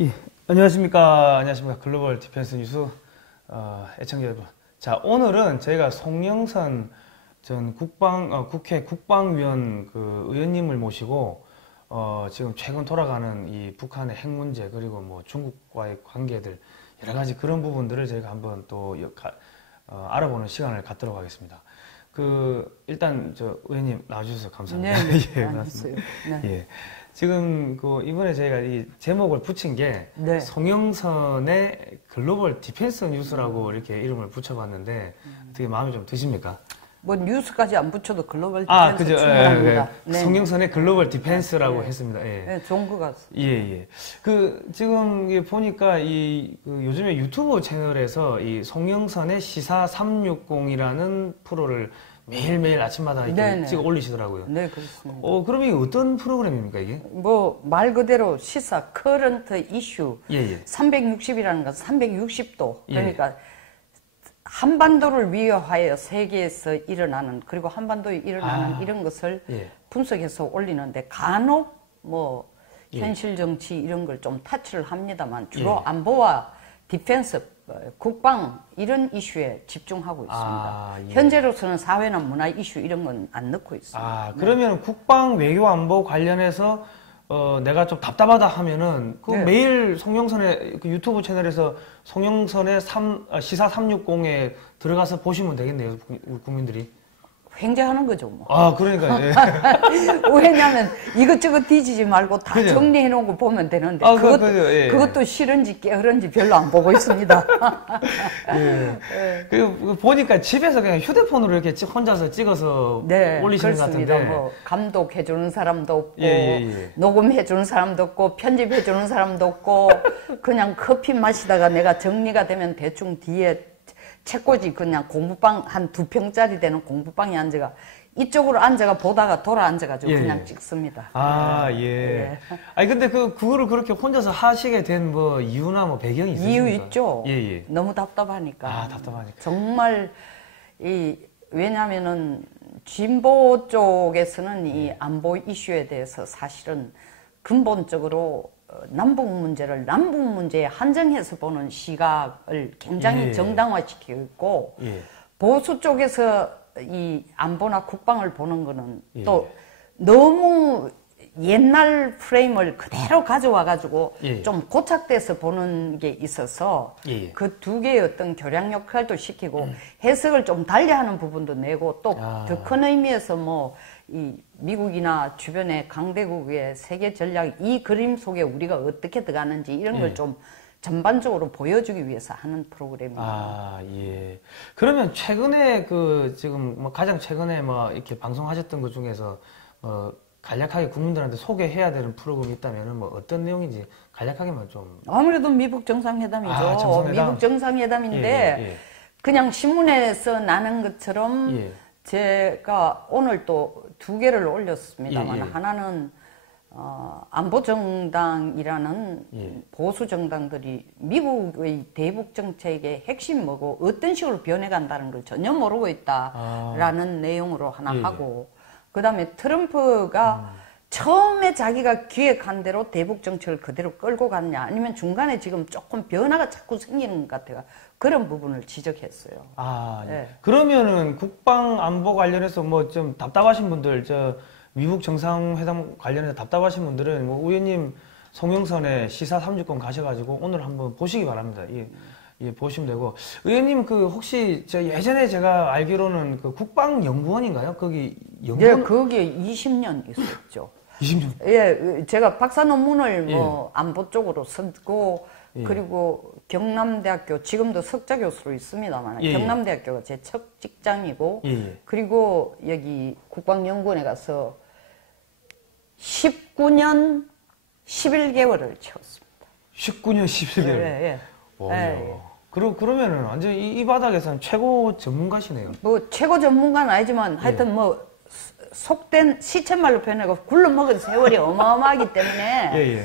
예, 안녕하십니까. 글로벌 디펜스 뉴스 애청자 여러분. 자, 오늘은 저희가 송영선 전 국회 국방위원 의원님을 모시고 지금 최근 돌아가는 이 북한의 핵 문제 그리고 뭐 중국과의 관계들 여러 가지 그런 부분들을 저희가 한번 또 알아보는 시간을 갖도록 하겠습니다. 일단 의원님 나와주셔서 감사합니다. 네, 예, 고맙습니다. 네. 예. 지금 이번에 저희가 이 제목을 붙인 게 네. 송영선의 글로벌 디펜스 뉴스라고 이렇게 이름을 붙여봤는데 어떻게 마음에 좀 드십니까? 뭐 뉴스까지 안 붙여도 글로벌 디펜스 그죠. 충분합니다. 네. 송영선의 글로벌 디펜스라고 했습니다. 예. 네, 좋은 것 같습니다. 예. 지금 보니까 요즘에 유튜브 채널에서 이 송영선의 시사 360이라는 프로를 매일매일 아침마다 이렇게 찍어 올리시더라고요. 네, 그렇습니다. 그럼 이게 어떤 프로그램입니까, 이게? 뭐, 말 그대로 시사, 커런트 이슈. 예. 360이라는 것은 360도. 그러니까 한반도를 위협하여 세계에서 일어나는, 그리고 한반도에 일어나는 이런 것을 분석해서 올리는데 간혹 뭐, 현실 정치 이런 걸 좀 타치를 합니다만 주로 안보와 디펜스, 국방 이런 이슈에 집중하고 있습니다. 현재로서는 사회나 문화 이슈 이런 건 안 넣고 있습니다. 그러면 국방 외교 안보 관련해서 내가 좀 답답하다 하면은 매일 송영선의 유튜브 채널에서 송영선의 시사 360에 들어가서 보시면 되겠네요, 국민들이. 횡재하는 거죠, 뭐. 그러니까. 예. 왜냐면 이것저것 뒤지지 말고 다 그죠. 정리해 놓은 거 보면 되는데 그것도 싫은지 깨어른지 별로 안 보고 있습니다. 그리고 보니까 집에서 그냥 휴대폰으로 이렇게 혼자서 찍어서 올리시는 것 같은데. 뭐 감독해 주는 사람도 없고 예. 녹음해 주는 사람도 없고 편집해 주는 사람도 없고 그냥 커피 마시다가 내가 정리가 되면 대충 뒤에 책꽂이 그냥 공부방 한 2평짜리 되는 공부방에 앉아가 이쪽으로 앉아가 보다가 돌아 앉아가지고 그냥 찍습니다. 아니 근데 그거를 그렇게 혼자서 하시게 된 뭐 이유나 뭐 배경이 있으십니까? 이유 있죠. 예. 너무 답답하니까. 답답하니까. 정말 왜냐하면은 진보 쪽에서는 이 안보 이슈에 대해서 사실은 근본적으로 남북 문제에 한정해서 보는 시각을 굉장히 정당화시키고 있고 보수 쪽에서 이 안보나 국방을 보는 거는 또 너무 옛날 프레임을 그대로 가져와 가지고 좀 고착돼서 보는 게 있어서 그 두 개의 어떤 교량 역할도 시키고 해석을 좀 달리하는 부분도 내고 또 더 큰 의미에서 뭐 이 미국이나 주변의 강대국의 세계 전략 이 그림 속에 우리가 어떻게 들어가는지 이런 걸 좀 전반적으로 보여주기 위해서 하는 프로그램입니다. 그러면 최근에 지금 뭐 가장 최근에 뭐 이렇게 방송하셨던 것 중에서 간략하게 국민들한테 소개해야 되는 프로그램이 있다면은 뭐 어떤 내용인지 간략하게만 좀. 아무래도 미국 정상회담이죠. 정상회담. 미국 정상회담인데 그냥 신문에서 나는 것처럼 제가 오늘 또 2개를 올렸습니다만 하나는 안보정당이라는 보수정당들이 미국의 대북 정책의 핵심 뭐고 어떤 식으로 변해간다는 걸 전혀 모르고 있다라는 내용으로 하나 하고 그 다음에 트럼프가 처음에 자기가 기획한 대로 대북 정책을 그대로 끌고 갔냐 아니면 중간에 지금 조금 변화가 자꾸 생기는 것 같아요. 그런 부분을 지적했어요. 그러면은 국방 안보 관련해서 뭐 좀 답답하신 분들, 미국 정상회담 관련해서 답답하신 분들은 뭐 의원님 송영선의 시사 360 가셔가지고 오늘 한번 보시기 바랍니다. 보시면 되고. 의원님 혹시 예전에 제가 알기로는 국방연구원인가요? 거기 연구원? 거기에 20년 있었죠. 20년? 제가 박사 논문을 뭐 안보 쪽으로 쓰고 그리고 경남대학교 지금도 석좌 교수로 있습니다만 경남대학교가 제 첫 직장이고 그리고 여기 국방연구원에 가서 19년 11개월을 채웠습니다. 19년 11개월? 그러면은 완전 이 바닥에서는 최고 전문가시네요. 뭐 최고 전문가는 아니지만 하여튼 뭐 속된 시쳇말로 표현하고 굴러먹은 세월이 어마어마하기 때문에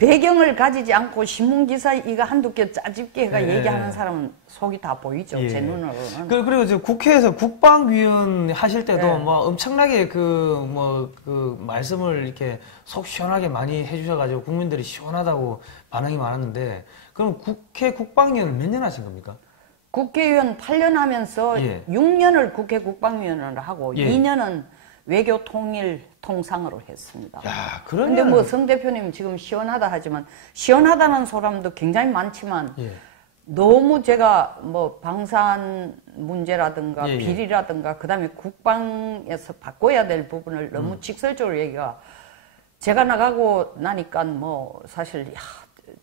배경을 가지지 않고 신문기사 이거 한두 개 짜집게 해가 예. 얘기하는 사람은 속이 다 보이죠. 예. 제 눈으로는. 그리고 저 국회에서 국방위원 하실 때도 예. 뭐 엄청나게 그 말씀을 이렇게 속 시원하게 많이 해주셔가지고 국민들이 시원하다고 반응이 많았는데, 그럼 국회 국방위원 몇 년 하신 겁니까? 국회의원 8년 하면서 예. 6년을 국회 국방위원을 하고 예. 2년은 외교통일 통상으로 했습니다. 야, 그런데 그러면. 뭐 성 대표님 지금 시원하다 하지만 시원하다는 사람도 굉장히 많지만 예. 너무 제가 뭐 방산 문제라든가 예, 예. 비리라든가 그다음에 국방에서 바꿔야 될 부분을 너무 직설적으로 얘기가 제가 나가고 나니까 뭐 사실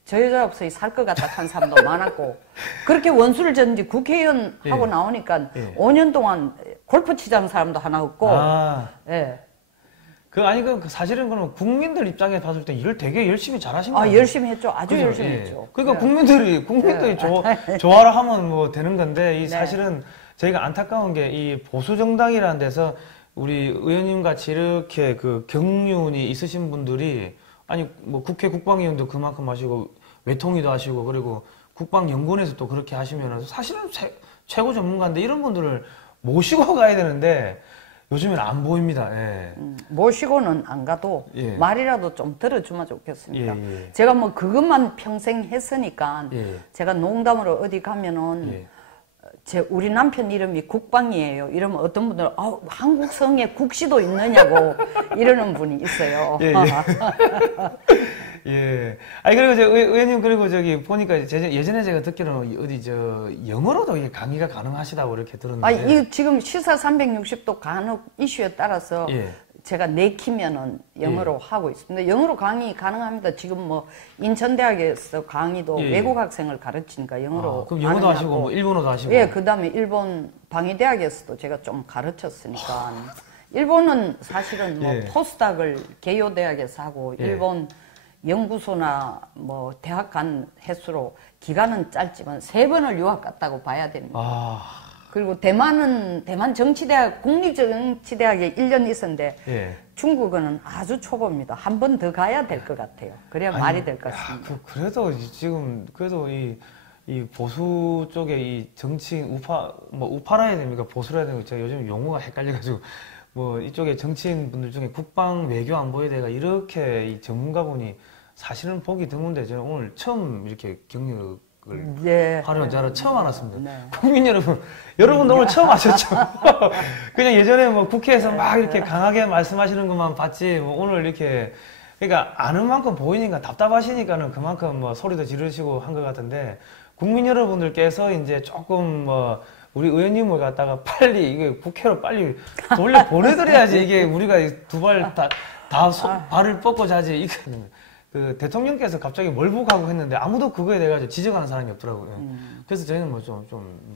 저 여자 없어서 살 것 같다 한 사람도 많았고 그렇게 원수를 졌는지 국회의원 하고 예. 나오니까 예. 5년 동안 골프 치자는 사람도 하나 없고 아. 예. 사실은 그러면 국민들 입장에 봤을 때 일을 되게 열심히 잘하신 거예요. 열심히 했죠. 아주 그죠? 열심히 예. 했죠. 그러니까 예. 국민들이 예. 좋아라 하면 뭐 되는 건데, 네. 사실은 저희가 안타까운 게 이 보수 정당이라는 데서 우리 의원님 같이 이렇게 그 경륜이 있으신 분들이, 아니 뭐 국회 국방위원도 그만큼 하시고 외통위도 하시고 그리고 국방연구원에서 또 그렇게 하시면 사실은 최고 전문가인데 이런 분들을 모시고 가야 되는데 요즘엔 안 보입니다. 예. 모시고는 안 가도 예. 말이라도 좀 들어주면 좋겠습니다. 예, 예. 제가 뭐 그것만 평생 했으니까 예. 제가 농담으로 어디 가면은 예. 우리 남편 이름이 국방이에요. 이러면 어떤 분들은 한국 성에 국시도 있느냐고 이러는 분이 있어요. 예, 예. 예. 아니, 그리고 의원님, 그리고 저기 보니까 예전에 제가 듣기로는 어디 영어로도 이게 강의가 가능하시다고 이렇게 들었는데. 이 지금 시사 360도 간혹 이슈에 따라서 예. 제가 내키면은 영어로 하고 있습니다. 영어로 강의 가능합니다. 지금 뭐 인천대학에서 강의도 예. 외국 학생을 가르치니까 영어로. 그럼 영어도 가능하고. 하시고 뭐 일본어도 하시고. 예, 그 다음에 일본 방위대학에서도 제가 좀 가르쳤으니까. 일본은 사실은 뭐 예. 포스닥을 개요대학에서 하고 예. 일본 연구소나 뭐 대학 간 횟수로 기간은 짧지만 3번을 유학 갔다고 봐야 됩니다. 아. 그리고 대만 정치대학, 국립정치대학에 1년 있었는데 예. 중국어는 아주 초보입니다. 한 번 더 가야 될 것 같아요. 그래야 말이 될 것 같습니다. 그래도 지금, 그래도 이 보수 쪽에 이 정치인 우파라 해야 됩니까? 보수라 해야 됩니까? 제가 요즘 용어가 헷갈려가지고, 뭐, 이쪽에 정치인 분들 중에 국방 외교 안보에 대해 이렇게 이 전문가분이 사실은 보기 드문데, 제가 오늘 처음 이렇게 경력을 네. 하려는 자를 처음 알았습니다. 네. 국민 여러분도 오늘 처음 아셨죠? 그냥 예전에 뭐 국회에서 막 이렇게 강하게 말씀하시는 것만 봤지, 뭐 오늘 이렇게, 그러니까 아는 만큼 보이니까 답답하시니까는 그만큼 뭐 소리도 지르시고 한 것 같은데, 국민 여러분들께서 이제 조금 뭐, 우리 의원님을 갖다가 빨리, 이게 국회로 빨리 돌려 보내드려야지, 이게 우리가 두 발 발을 뻗고 자지, 이거. 그 대통령께서 갑자기 몰북하고 했는데 아무도 그거에 대해 가지고 지적하는 사람이 없더라고요. 그래서 저희는 뭐 좀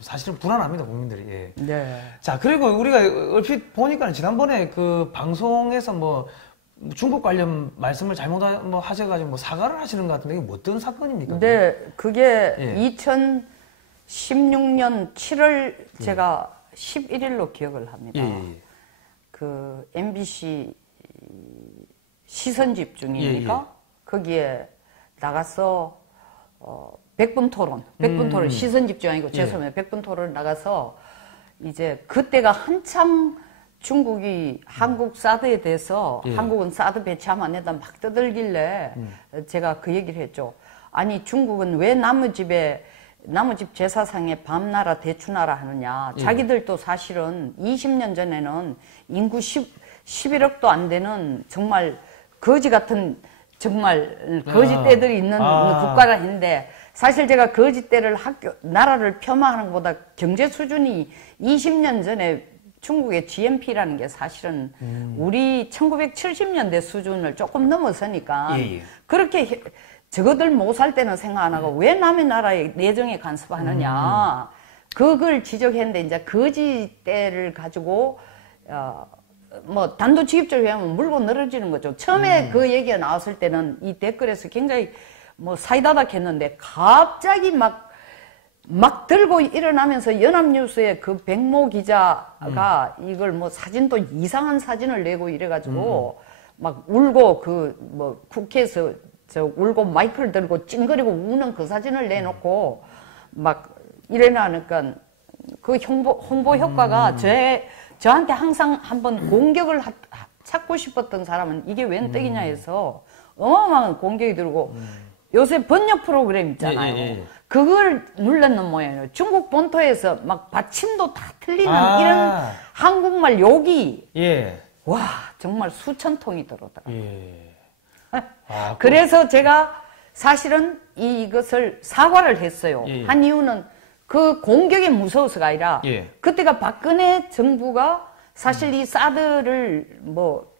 사실은 불안합니다, 국민들이. 예. 네. 자, 그리고 우리가 얼핏 보니까 지난번에 그 방송에서 뭐 중국 관련 말씀을 잘못 하셔가지고 뭐 사과를 하시는 것 같은데 이게 뭐 어떤 사건입니까? 네, 그게 예. 2016년 7월 제가 11일로 기억을 합니다. 예. 그 MBC 시선 집중이니까 거기에 나가서 100분 토론, 100분 토론 시선 집중 아니고 죄송해요. 100분 토론 나가서 이제 그때가 한참 중국이 한국 사드에 대해서 한국은 사드 배치하면 안 된다 막 떠들길래 제가 그 얘기를 했죠. 아니 중국은 왜 나무집 제사상에 밤나라 대추나라 하느냐. 자기들도 사실은 20년 전에는 인구 11억도 안 되는 정말 거지 같은 정말 거짓대들이 있는 국가가 있는데 사실 제가 거짓대를 나라를 폄하하는 것보다 경제 수준이 20년 전에 중국의 GNP라는 게 사실은 우리 1970년대 수준을 조금 넘어서니까 그렇게 저거들 못 살 때는 생각 안 하고 왜 남의 나라에 내정에 간섭하느냐 그걸 지적했는데 이제 거짓대를 가지고 뭐 단도직입적으로 하면 물고 늘어지는 거죠. 처음에 그 얘기가 나왔을 때는 이 댓글에서 굉장히 뭐 사이다닥 했는데 갑자기 막 들고 일어나면서 연합뉴스에 그 백모 기자가 이걸 뭐 사진도 이상한 사진을 내고 이래가지고 막 울고 그 뭐 국회에서 저 울고 마이크를 들고 찡그리고 우는 그 사진을 내놓고 막 이래나니까 그 홍보 효과가 저한테 항상 한번 공격을 찾고 싶었던 사람은 이게 웬 떡이냐 해서 어마어마한 공격이 들고 요새 번역 프로그램 있잖아요. 그걸 눌렀는 모양이에요. 중국 본토에서 막 받침도 다 틀리는 이런 한국말 욕이 와 정말 수천 통이 들어오더라고요. 그래서 제가 사실은 이것을 사과를 했어요. 한 이유는 그 공격이 무서워서가 아니라 그때가 박근혜 정부가 사실 이 사드를 뭐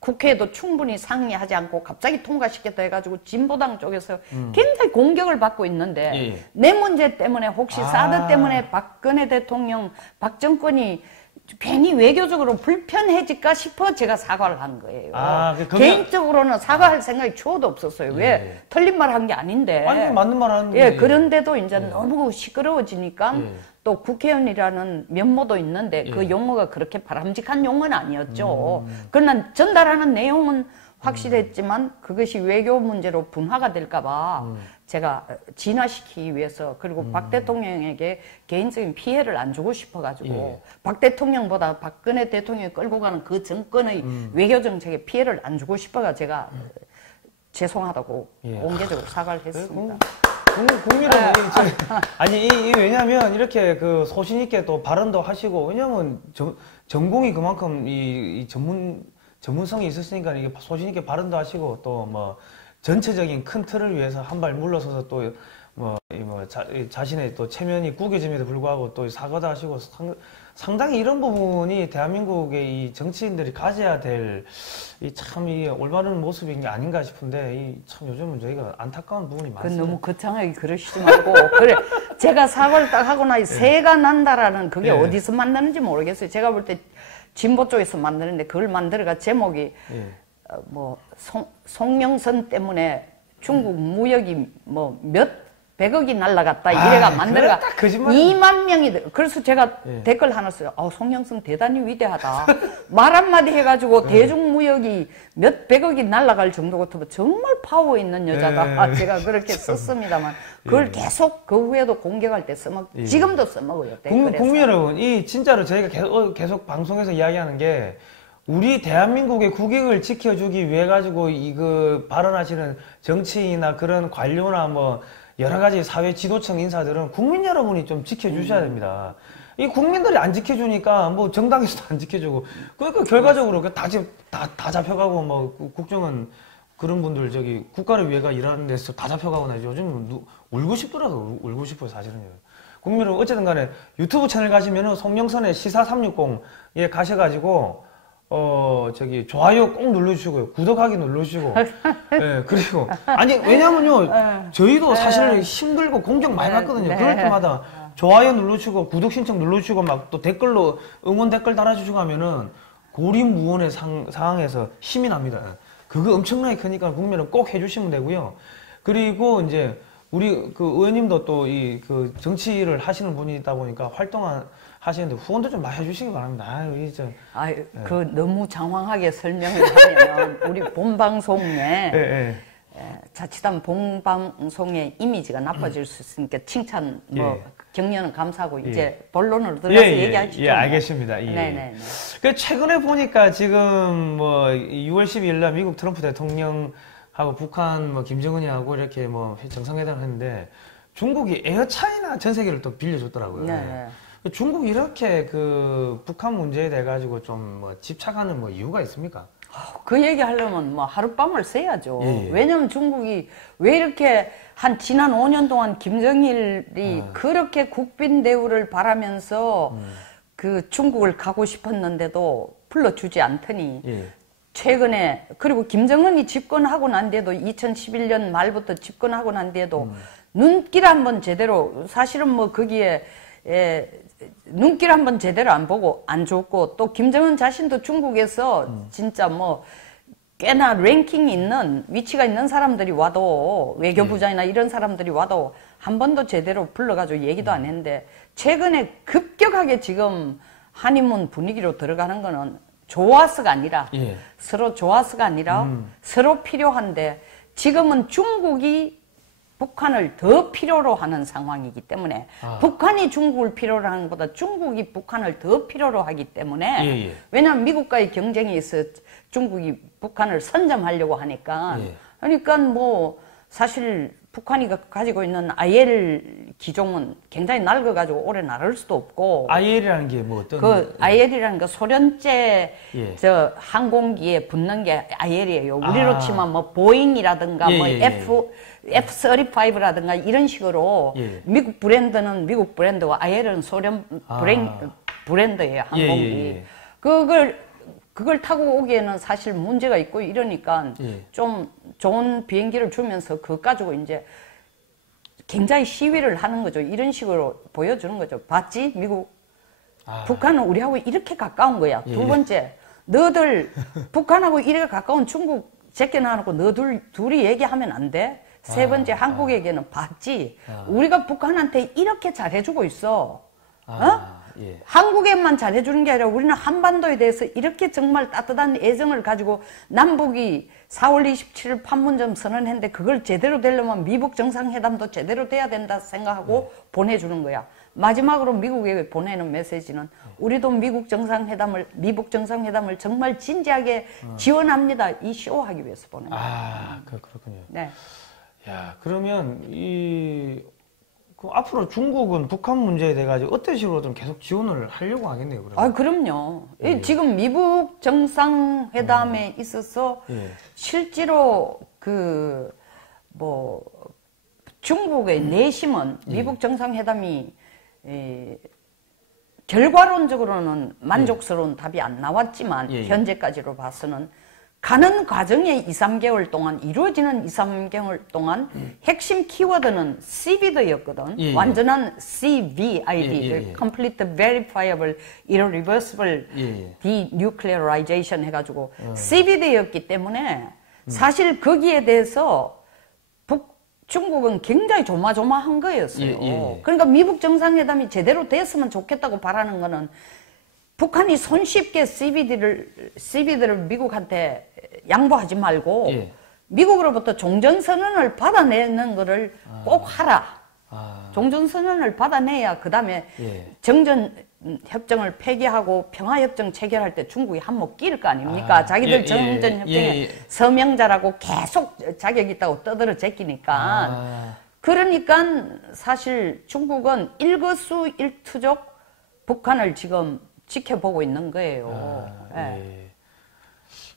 국회에도 충분히 상의하지 않고 갑자기 통과시켰다 해가지고 진보당 쪽에서 굉장히 공격을 받고 있는데 내 문제 때문에 혹시 사드 때문에 박근혜 대통령, 박 정권이 괜히 외교적으로 불편해질까 싶어 제가 사과를 한 거예요. 개인적으로는 사과할 생각이 추워도 없었어요. 왜? 틀린 말 한 게 아닌데. 아니, 맞는 말 하는 거예요. 그런데도 이제 너무 시끄러워지니까 또 국회의원이라는 면모도 있는데 그 용어가 그렇게 바람직한 용어는 아니었죠. 그러나 전달하는 내용은 확실했지만 그것이 외교 문제로 분화가 될까봐 제가 진화시키기 위해서 그리고 박 대통령에게 개인적인 피해를 안 주고 싶어가지고 박 대통령보다 박근혜 대통령이 끌고 가는 그 정권의 외교 정책에 피해를 안 주고 싶어가 제가 죄송하다고 공개적으로 사과를 했습니다. 국민은 아니 왜냐하면 이렇게 그 소신 있게 또 발언도 하시고 왜냐하면 전공이 그만큼 이 전문성이 있었으니까 이게 소신 있게 발언도 하시고 또 뭐 전체적인 큰 틀을 위해서 한 발 물러서서 또 자신의 또 체면이 구겨짐에도 불구하고 또 사과도 하시고 상당히 이런 부분이 대한민국의 이 정치인들이 가져야 될 이 참 이 올바른 모습인 게 아닌가 싶은데 참 요즘은 저희가 안타까운 부분이 많습니다. 너무 거창하게 그러시지 말고 그래 제가 사과를 딱 하고 나니 새가 난다라는 그게 어디서 만드는지 모르겠어요. 제가 볼 때 진보 쪽에서 만드는데 그걸 만들어가 제목이 뭐 송명선 때문에 중국 무역이 뭐 백억이 날라갔다 이래가 만들어가 2만 명이 그래서 제가 댓글 하나 써요. 송영선 대단히 위대하다. 말 한마디 해가지고 대중무역이 백억이 날라갈 정도 같으면 정말 파워 있는 여자다. 제가 그렇게 썼습니다만 그걸 계속 그 후에도 공격할 때 지금도 써먹어요. 국민 여러분, 진짜로 저희가 계속 방송에서 이야기하는 게 우리 대한민국의 국익을 지켜주기 위해 가지고 이거 발언하시는 정치인이나 그런 관료나 뭐 여러 가지 사회 지도층 인사들은 국민 여러분이 좀 지켜주셔야 됩니다. 이 국민들이 안 지켜주니까 뭐 정당에서도 안 지켜주고 그러니까 결과적으로 다 잡혀가고 뭐 국정은 그런 분들 국가를 위해가 일하는 데서 다 잡혀가고 나죠. 요즘 울고 싶더라고요. 울고 싶어요, 사실은요. 국민 여러분 어쨌든 간에 유튜브 채널 가시면은 송영선의 시사 360에 가셔가지고 좋아요 꼭 눌러주시고요. 구독하기 눌러주시고. 그리고, 왜냐면요, 저희도 사실 힘들고 공격 많이 받거든요. 그럴 때마다 좋아요 눌러주시고, 구독 신청 눌러주시고, 막 또 댓글로 응원 댓글 달아주시고 하면은 고립무원의 상황에서 힘이 납니다. 그거 엄청나게 크니까 국민은 꼭 해주시면 되고요. 그리고 이제, 우리 그 의원님도 또 그 정치를 하시는 분이다 보니까 하시는데 후원도 좀 많이 해주시기 바랍니다. 너무 장황하게 설명을 하면 우리 본방송에 자칫하면 본방송의 이미지가 나빠질 수 있으니까 칭찬 격려는 감사하고 이제 본론으로 들어가서 얘기하시죠. 알겠습니다. 네네. 최근에 보니까 지금 6월 12일 날 미국 트럼프 대통령하고 북한 김정은이하고 이렇게 정상회담을 했는데 중국이 에어차이나 전 세계를 또 빌려줬더라고요. 네. 중국이 이렇게 북한 문제에 대해 가지고 좀 집착하는 이유가 있습니까? 그 얘기 하려면 하룻밤을 새야죠. 왜냐면 중국이 왜 이렇게 지난 5년 동안 김정일이 그렇게 국빈 대우를 바라면서 그 중국을 가고 싶었는데도 불러주지 않더니 최근에 그리고 김정은이 집권하고 난 뒤에도 2011년 말부터 집권하고 난 뒤에도 눈길 한번 제대로 사실은 거기에 눈길 한번 제대로 안 보고 안 좋고 또 김정은 자신도 중국에서 진짜 꽤나 랭킹이 있는 위치가 있는 사람들이 와도 외교부장이나 이런 사람들이 와도 한 번도 제대로 불러가지고 얘기도 안 했는데 최근에 급격하게 지금 한인문 분위기로 들어가는 거는 좋아서가 아니라 서로 좋아서가 아니라 서로 필요한데 지금은 중국이 북한을 더 필요로 하는 상황이기 때문에 북한이 중국을 필요로 하는 것보다 중국이 북한을 더 필요로 하기 때문에 왜냐하면 미국과의 경쟁이 있어 중국이 북한을 선점하려고 하니까 그러니까 뭐 사실 북한이 가지고 있는 IL 기종은 굉장히 낡아가지고 오래 나를 수도 없고 IL이라는 게 뭐 어떤 그 IL이라는 거 소련제 저 항공기에 붙는 게 IL이에요. 우리로 치면 뭐 보잉이라든가 뭐 F-35라든가 이런 식으로 미국 브랜드는 미국 브랜드고 IL은 소련 브랜드예요. 항공기. 그걸 타고 오기에는 사실 문제가 있고 이러니까 좀 좋은 비행기를 주면서 그거 가지고 이제 굉장히 시위를 하는 거죠. 이런 식으로 보여주는 거죠. 봤지? 미국. 북한은 우리하고 이렇게 가까운 거야. 두 번째, 너들 북한하고 이렇게 가까운 중국 제껴놔놓고 둘이 얘기하면 안 돼? 세 번째, 한국에게는 봤지? 우리가 북한한테 이렇게 잘해주고 있어. 한국에만 잘해주는 게 아니라 우리는 한반도에 대해서 이렇게 정말 따뜻한 애정을 가지고 남북이 4월 27일 판문점 선언했는데 그걸 제대로 되려면 미북 정상회담도 제대로 돼야 된다 생각하고 보내주는 거야. 마지막으로 미국에 보내는 메시지는 우리도 미북 정상회담을 정말 진지하게 지원합니다. 이 쇼하기 위해서 보내는 거야. 그렇군요. 네. 야, 그러면 그럼 앞으로 중국은 북한 문제에 대해 가지고 어떤 식으로 좀 계속 지원을 하려고 하겠네요. 그러면. 그럼요. 지금 미북 정상회담에 있어서 실제로 중국의 내심은 미북 정상회담이 결과론적으로는 만족스러운 답이 안 나왔지만 현재까지로 봐서는 가는 과정에 2, 3개월 동안 이루어지는 2, 3개월 동안 핵심 키워드는 CVD였거든. 완전한 CVID, Complete Verifiable Irreversible Denuclearization 해가지고 CVD였기 때문에 사실 거기에 대해서 중국은 굉장히 조마조마한 거였어요. 그러니까 미북 정상회담이 제대로 됐으면 좋겠다고 바라는 거는 북한이 손쉽게 CVD를 미국한테 양보하지 말고 미국으로부터 종전선언을 받아내는 거를 꼭 하라. 종전선언을 받아내야 그 다음에 정전협정을 폐기하고 평화협정 체결할 때 중국이 한몫 끼를 거 아닙니까? 자기들 정전협정의 서명자라고 계속 자격 있다고 떠들어 제끼니까. 그러니까 사실 중국은 일거수일투족 북한을 지금 지켜보고 있는 거예요.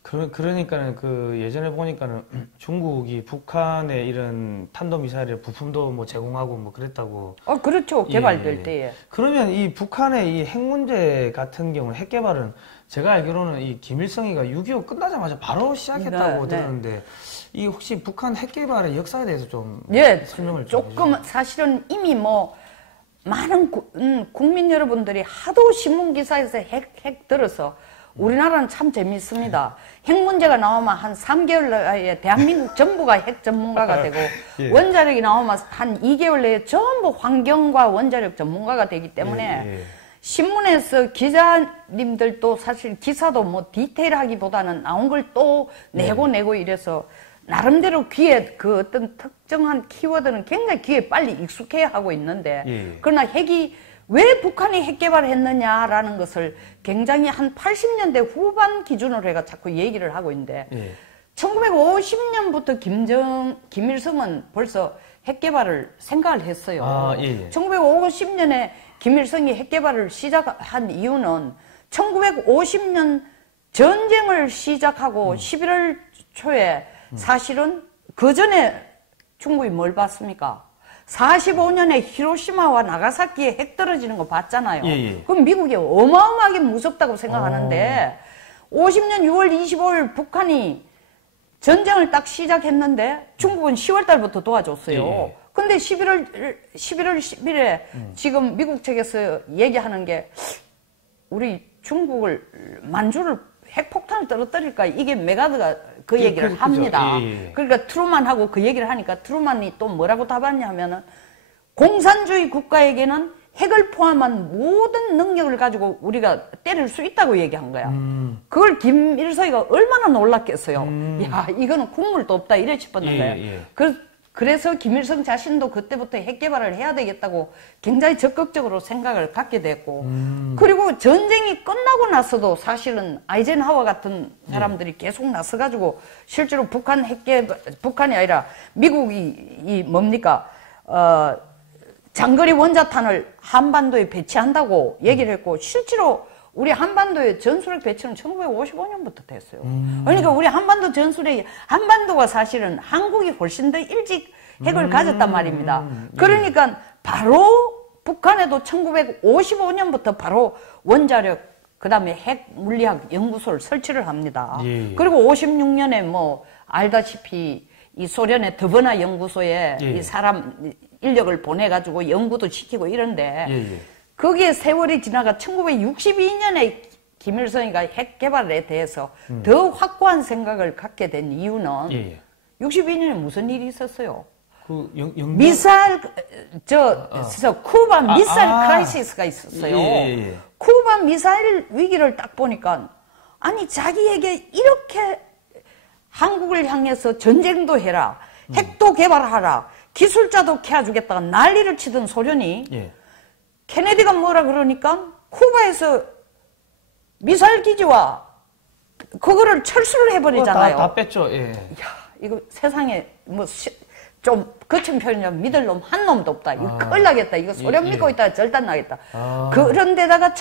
그러니까는 예전에 보니까는 중국이 북한의 이런 탄도미사일의 부품도 뭐 제공하고 뭐 그랬다고. 그렇죠. 개발될 때에. 그러면 이 북한의 이 핵 문제 같은 경우는 핵 개발은 제가 알기로는 이 김일성이가 6.25 끝나자마자 바로 시작했다고 들었는데 이 혹시 북한 핵 개발의 역사에 대해서 좀 설명을 좀 조금 사실은 이미 많은 국민 여러분들이 하도 신문 기사에서 핵 들어서 우리나라는 참 재밌습니다. 핵 문제가 나오면 한 3개월 내에 대한민국 전부가 핵 전문가가 되고 원자력이 나오면 한 2개월 내에 전부 환경과 원자력 전문가가 되기 때문에 신문에서 기자님들도 사실 기사도 뭐 디테일하기보다는 나온 걸 또 내고 이래서 나름대로 귀에 어떤 특정한 키워드는 굉장히 귀에 빨리 익숙해 하고 있는데 그러나 왜 북한이 핵 개발을 했느냐라는 것을 굉장히 한 80년대 후반 기준으로 해가 자꾸 얘기를 하고 있는데 1950년부터 김일성은 벌써 핵 개발을 생각을 했어요. 1950년에 김일성이 핵 개발을 시작한 이유는 1950년 전쟁을 시작하고 11월 초에 사실은 그 전에 중국이 뭘 봤습니까? 45년에 히로시마와 나가사키에 핵 떨어지는 거 봤잖아요. 그럼 미국이 어마어마하게 무섭다고 생각하는데 50년 6월 25일 북한이 전쟁을 딱 시작했는데 중국은 10월 달부터 도와줬어요. 근데 11월 10일에 지금 미국 측에서 얘기하는 게 우리 만주를 핵폭탄을 떨어뜨릴까 이게 메가드가 그 얘기를 합니다. 그러니까 트루만하고 그 얘기를 하니까 트루만이 또 뭐라고 답하냐 하면은 공산주의 국가에게는 핵을 포함한 모든 능력을 가지고 우리가 때릴 수 있다고 얘기한 거야. 그걸 김일성이가 얼마나 놀랐겠어요. 야, 이거는 국물도 없다 이래 싶었는 거야. 그래서 김일성 자신도 그때부터 핵 개발을 해야 되겠다고 굉장히 적극적으로 생각을 갖게 됐고, 그리고 전쟁이 끝나고 나서도 사실은 아이젠하워 같은 사람들이 계속 나서가지고 실제로 북한이 아니라 미국이 뭡니까, 장거리 원자탄을 한반도에 배치한다고 얘기를 했고, 실제로 우리 한반도의 전술핵 배치는 1955년부터 됐어요. 그러니까 우리 한반도 전술핵, 한반도가 사실은 한국이 훨씬 더 일찍 핵을 가졌단 말입니다. 그러니까 바로 북한에도 1955년부터 바로 원자력, 그 다음에 핵 물리학 연구소를 설치를 합니다. 그리고 56년에 뭐 알다시피 이 소련의 드버나 연구소에 이 사람 인력을 보내가지고 연구도 시키고 이런데, 거기에 세월이 지나가 1962년에 김일성이가 핵 개발에 대해서 더 확고한 생각을 갖게 된 이유는 62년에 무슨 일이 있었어요? 미사일, 쿠바 미사일 크라이시스가 있었어요. 쿠바 미사일 위기를 딱 보니까, 아니, 자기에게 이렇게 한국을 향해서 전쟁도 해라, 핵도 개발하라, 기술자도 키워주겠다가 난리를 치던 소련이, 케네디가 뭐라 그러니까 쿠바에서 미사일 기지와 그거를 철수를 해버리잖아요. 다 뺐죠. 야, 이거 세상에 뭐 좀 거친 표현이면 믿을 놈 한 놈도 없다. 이거 큰일 나겠다. 이거 소련 믿고 있다가 절단 나겠다. 그런데다가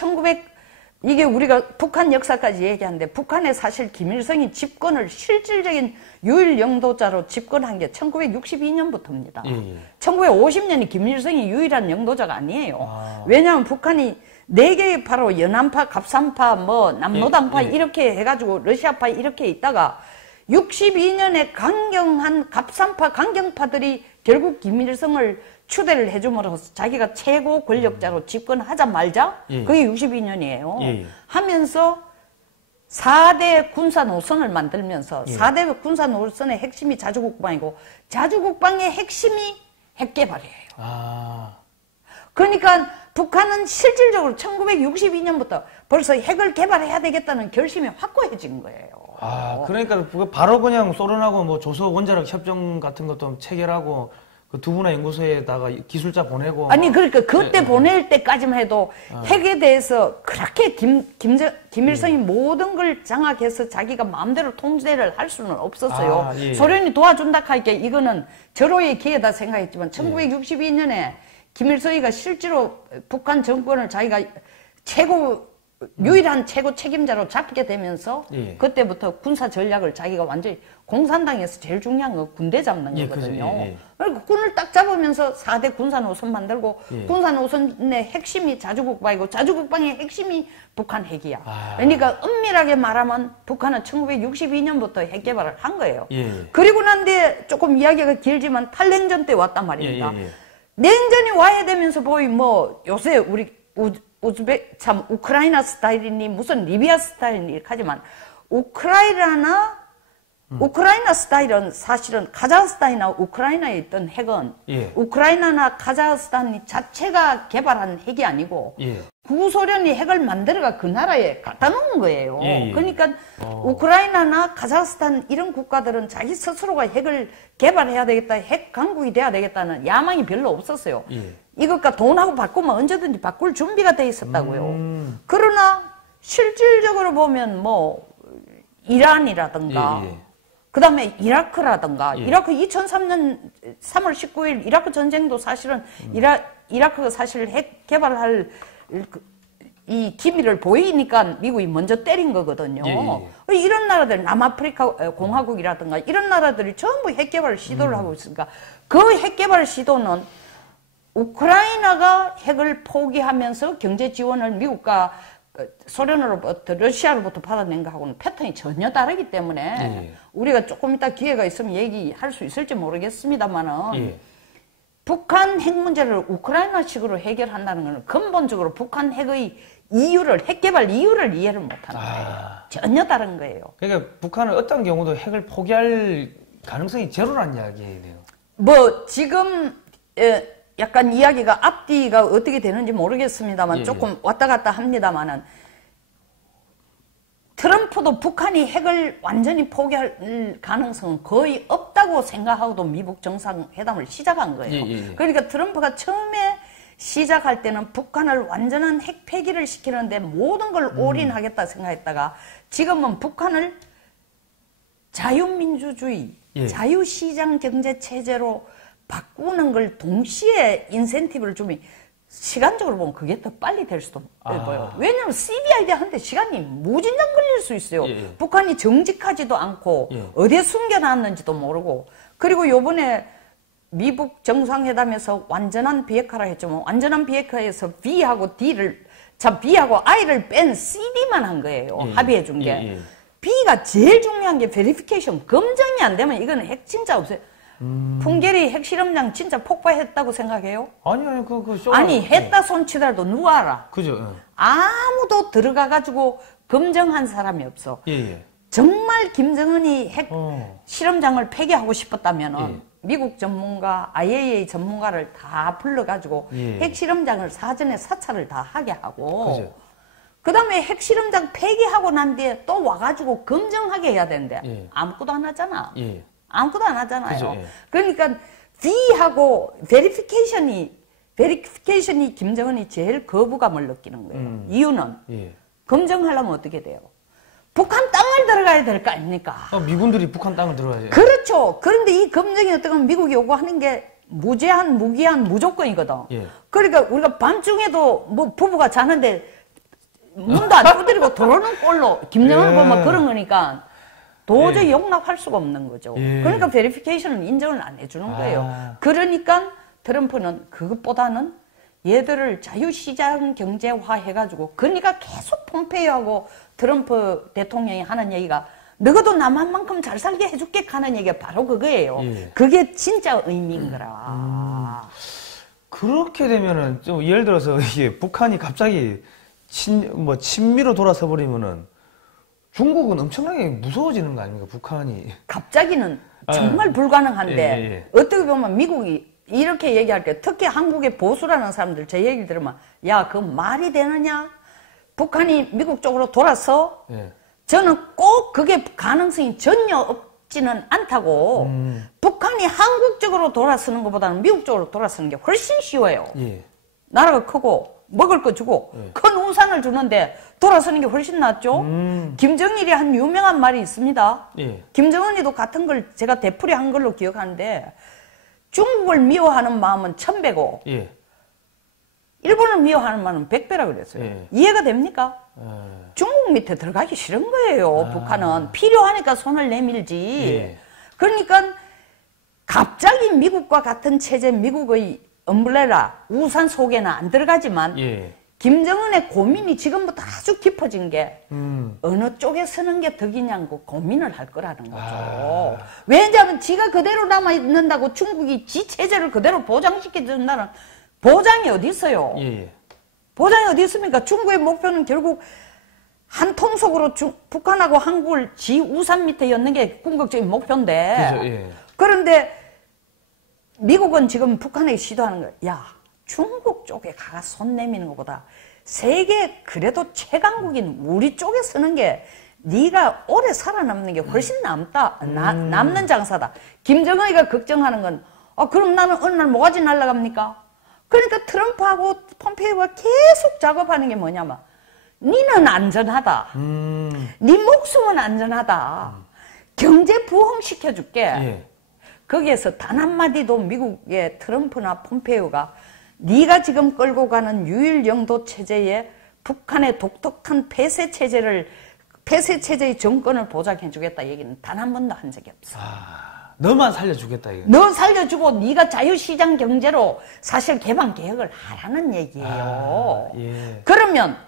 이게 우리가 북한 역사까지 얘기하는데, 북한에 사실 김일성이 집권을 실질적인 유일 영도자로 집권한 게 1962년부터입니다. 1950년이 김일성이 유일한 영도자가 아니에요. 왜냐하면 북한이 4개의 파로 연안파, 갑산파, 뭐 남로당파 이렇게 해가지고 러시아파 이렇게 있다가 62년에 강경한 갑산파, 강경파들이 결국 김일성을 추대를 해줌으로써 자기가 최고 권력자로 집권하자마자 그게 62년이에요. 하면서 4대 군사 노선을 만들면서 4대 군사 노선의 핵심이 자주국방이고, 자주국방의 핵심이 핵 개발이에요. 그러니까 북한은 실질적으로 1962년부터 벌써 핵을 개발해야 되겠다는 결심이 확고해진 거예요. 그러니까 바로 그냥 소련하고 뭐 조서 원자력 협정 같은 것도 체결하고 그 두 분의 연구소에다가 기술자 보내고. 아니, 그러니까 그때 보낼 때까지만 해도 핵에 대해서 그렇게 김일성이 모든 걸 장악해서 자기가 마음대로 통제를 할 수는 없었어요. 소련이 도와준다 할게 이거는 절호의 기회다 생각했지만 1962년에 김일성이가 실제로 북한 정권을 자기가 유일한 최고 책임자로 잡게 되면서 그때부터 군사 전략을 자기가 완전히, 공산당에서 제일 중요한 건 군대 잡는 거거든요. 그러니까 군을 딱 잡으면서 4대 군사 노선 만들고, 군사 노선의 핵심이 자주국방이고 자주국방의 핵심이 북한 핵이야. 그러니까 엄밀하게 말하면 북한은 1962년부터 핵 개발을 한 거예요. 그리고 난 뒤에 조금 이야기가 길지만 탈냉전 때 왔단 말입니다. 냉전이 와야 되면서 뭐 요새 우리 우크라이나 스타일이니 무슨 리비아 스타일이니 이렇게 하지만, 우크라이나 스타일은 사실은 카자흐스탄이나 우크라이나에 있던 핵은 우크라이나나 카자흐스탄 자체가 개발한 핵이 아니고 구소련이 핵을 만들어가 그 나라에 갖다 놓은 거예요. 그러니까 우크라이나나 카자흐스탄 이런 국가들은 자기 스스로가 핵을 개발해야 되겠다, 핵 강국이 돼야 되겠다는 야망이 별로 없었어요. 이것과 돈하고 바꾸면 언제든지 바꿀 준비가 돼 있었다고요. 그러나 실질적으로 보면 뭐 이란이라든가 그 다음에 이라크라든가, 이라크 2003년 3월 19일 이라크 전쟁도 사실은 이라크가 사실 핵 개발할 이 기미를 보이니까 미국이 먼저 때린 거거든요. 이런 나라들, 남아프리카 공화국이라든가 이런 나라들이 전부 핵 개발 시도를 하고 있으니까, 그 핵 개발 시도는 우크라이나가 핵을 포기하면서 경제 지원을 미국과 소련으로부터, 러시아로부터 받아낸 거하고는 패턴이 전혀 다르기 때문에 우리가 조금 이따 기회가 있으면 얘기할 수 있을지 모르겠습니다만은 북한 핵 문제를 우크라이나식으로 해결한다는 것은 근본적으로 북한 핵의 이유를, 핵 개발 이유를 이해를 못하는 거예요. 전혀 다른 거예요. 그러니까 북한은 어떤 경우도 핵을 포기할 가능성이 제로란 이야기네요. 뭐 지금 약간 이야기가 앞뒤가 어떻게 되는지 모르겠습니다만 예, 조금 왔다 갔다 합니다만은 트럼프도 북한이 핵을 완전히 포기할 가능성은 거의 없다고 생각하고도 미국 정상회담을 시작한 거예요. 그러니까 트럼프가 처음에 시작할 때는 북한을 완전한 핵 폐기를 시키는데 모든 걸 올인하겠다 생각했다가 지금은 북한을 자유민주주의, 자유시장 경제 체제로 바꾸는 걸 동시에 인센티브를 주면 시간적으로 보면 그게 더 빨리 될 수도 있고요. 왜냐하면 CBID 하는데 시간이 무진장 걸릴 수 있어요. 북한이 정직하지도 않고 어디에 숨겨놨는지도 모르고. 그리고 요번에 미국 정상회담에서 완전한 비핵화라 했지만 완전한 비핵화에서 B하고 D를 B하고 I를 뺀 CD만 한 거예요. 합의해 준 게. B가 제일 중요한 게 베리피케이션. 검증이 안 되면 이거는 핵 진짜 없어요. 풍계리 핵실험장 진짜 폭파했다고 생각해요? 아니, 아니, 했다 손치더라도 누가 알아? 그죠. 아무도 들어가가지고 검증한 사람이 없어. 정말 김정은이 핵 실험장을 폐기하고 싶었다면은 미국 전문가, IAEA 전문가를 다 불러가지고 핵 실험장을 사전에 사찰을 다 하게 하고 그 다음에 핵 실험장 폐기하고 난 뒤에 또 와가지고 검증하게 해야 되는데 아무것도 안 하잖아. 아무것도 안 하잖아요. 그죠, 그러니까 V하고 베리피케이션이 김정은이 제일 거부감을 느끼는 거예요. 이유는 검증하려면 어떻게 돼요? 북한 땅을 들어가야 될 거 아닙니까? 미군들이 북한 땅을 들어가야지. 그렇죠. 그런데 이 검증이 어떻게 보면 미국이 요구하는 게 무제한, 무기한, 무조건이거든. 그러니까 우리가 밤중에도 뭐 부부가 자는데 문도 안 두드리고 들어오는 꼴로 김정은을 보면 그런 거니까 도저히 용납할 수가 없는 거죠. 그러니까 베리피케이션은 인정을 안 해주는 거예요. 그러니까 트럼프는 그것보다는 얘들을 자유시장 경제화 해가지고 그러니까 계속 폼페이오하고 트럼프 대통령이 하는 얘기가 너희도 남한만큼 잘 살게 해줄게 하는 얘기가 바로 그거예요. 그게 진짜 의미인 거라. 그렇게 되면은 좀 예를 들어서 이게 북한이 갑자기 친미로 돌아서 버리면은 중국은 엄청나게 무서워지는 거 아닙니까? 북한이. 갑자기는 정말 불가능한데 어떻게 보면 미국이 이렇게 얘기할 때 특히 한국의 보수라는 사람들 제 얘기를 들으면 야, 그 말이 되느냐? 북한이 미국 쪽으로 돌아서 저는 꼭 그게 가능성이 전혀 없지는 않다고 북한이 한국 쪽으로 돌아서는 것보다는 미국 쪽으로 돌아서는 게 훨씬 쉬워요. 나라가 크고 먹을 거 주고 큰 우산을 주는데 돌아서는 게 훨씬 낫죠. 김정일이 한 유명한 말이 있습니다. 김정은이도 같은 걸 제가 되풀이 한 걸로 기억하는데 중국을 미워하는 마음은 1000배고 일본을 미워하는 마음은 100배라 그랬어요. 이해가 됩니까? 중국 밑에 들어가기 싫은 거예요. 북한은 필요하니까 손을 내밀지. 그러니까 갑자기 미국과 같은 체제, 미국의 엄브레라, 우산 속에는 안 들어가지만 김정은의 고민이 지금부터 아주 깊어진 게 어느 쪽에 서는 게 덕이냐고 고민을 할 거라는 거죠. 왜냐하면 지가 그대로 남아있는다고 중국이 지 체제를 그대로 보장시켜준다는 보장이 어디 있어요? 보장이 어디 있습니까? 중국의 목표는 결국 한 통속으로 북한하고 한국을 지 우산 밑에 엮는 게 궁극적인 목표인데 그런데 미국은 지금 북한에게 시도하는 거야. 야, 중국 쪽에 가서 손 내미는 것보다 세계 그래도 최강국인 우리 쪽에 서는 게 네가 오래 살아남는 게 훨씬 남는 장사다. 김정은이가 걱정하는 건 그럼 나는 어느 날 뭐가지 날아갑니까? 그러니까 트럼프하고 폼페이오가 계속 작업하는 게 뭐냐면 니는 안전하다. 네 목숨은 안전하다. 경제 부흥시켜줄게. 거기에서 단 한마디도 미국의 트럼프나 폼페이오가 네가 지금 끌고 가는 유일 영도 체제에 북한의 독특한 폐쇄 체제의 정권을 보장해주겠다 얘기는 단 한 번도 한 적이 없어. 너만 살려주겠다 이거. 너 살려주고 네가 자유시장 경제로 사실 개방 개혁을 하라는 얘기예요. 그러면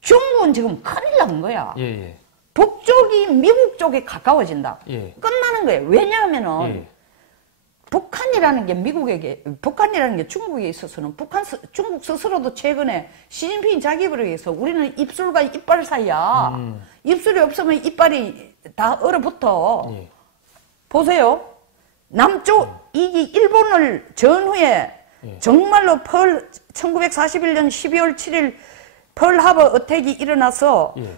중국은 지금 큰일 난 거야. 북쪽이 미국 쪽에 가까워진다. 끝나는 거예요. 왜냐하면은 북한이라는 게 중국에 있어서는 중국 스스로도 최근에 시진핑 자기 입으로 해서 우리는 입술과 이빨 사이야. 입술이 없으면 이빨이 다 얼어붙어. 보세요. 남쪽, 이게 일본을 전후에 예. 정말로 1941년 12월 7일 펄하버 어택이 일어나서 예.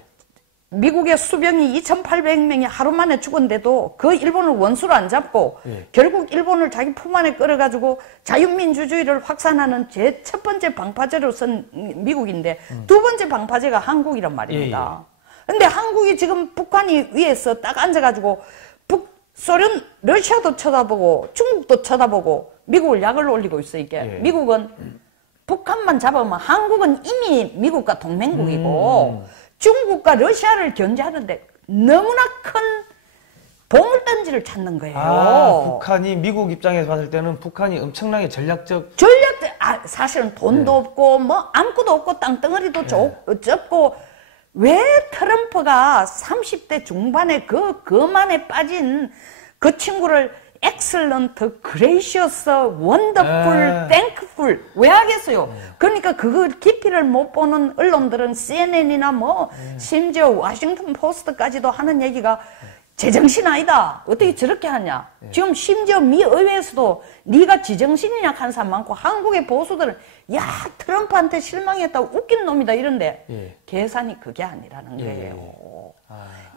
미국의 수병이 2,800명이 하루 만에 죽었는데도 그 일본을 원수로 안 잡고 예. 결국 일본을 자기 품 안에 끌어가지고 자유민주주의를 확산하는 제 첫 번째 방파제로 쓴 미국인데 두 번째 방파제가 한국이란 말입니다. 근데 한국이 지금 북한이 위에서 딱 앉아가지고 소련, 러시아도 쳐다보고 중국도 쳐다보고 미국을 약을 올리고 있어 이게. 예. 미국은 북한만 잡으면 한국은 이미 미국과 동맹국이고 중국과 러시아를 견제하는데 너무나 큰 보물단지를 찾는 거예요. 아, 북한이 미국 입장에서 봤을 때는 북한이 엄청나게 전략적 사실은 돈도 없고 뭐 아무것도 없고 땅덩어리도 좁고 왜 트럼프가 30대 중반에 거만에 빠진 그 친구를 excellent, gracious, wonderful, thankful 왜 하겠어요? 그러니까 그거 깊이를 못 보는 언론들은 CNN이나 뭐 심지어 워싱턴 포스트까지도 하는 얘기가 제정신 아니다. 어떻게 저렇게 하냐? 지금 심지어 미 의회에서도 네가 지정신이냐 하는 사람 많고 한국의 보수들은 야 트럼프한테 실망했다고 웃긴 놈이다 이런데 계산이 그게 아니라는 거예요.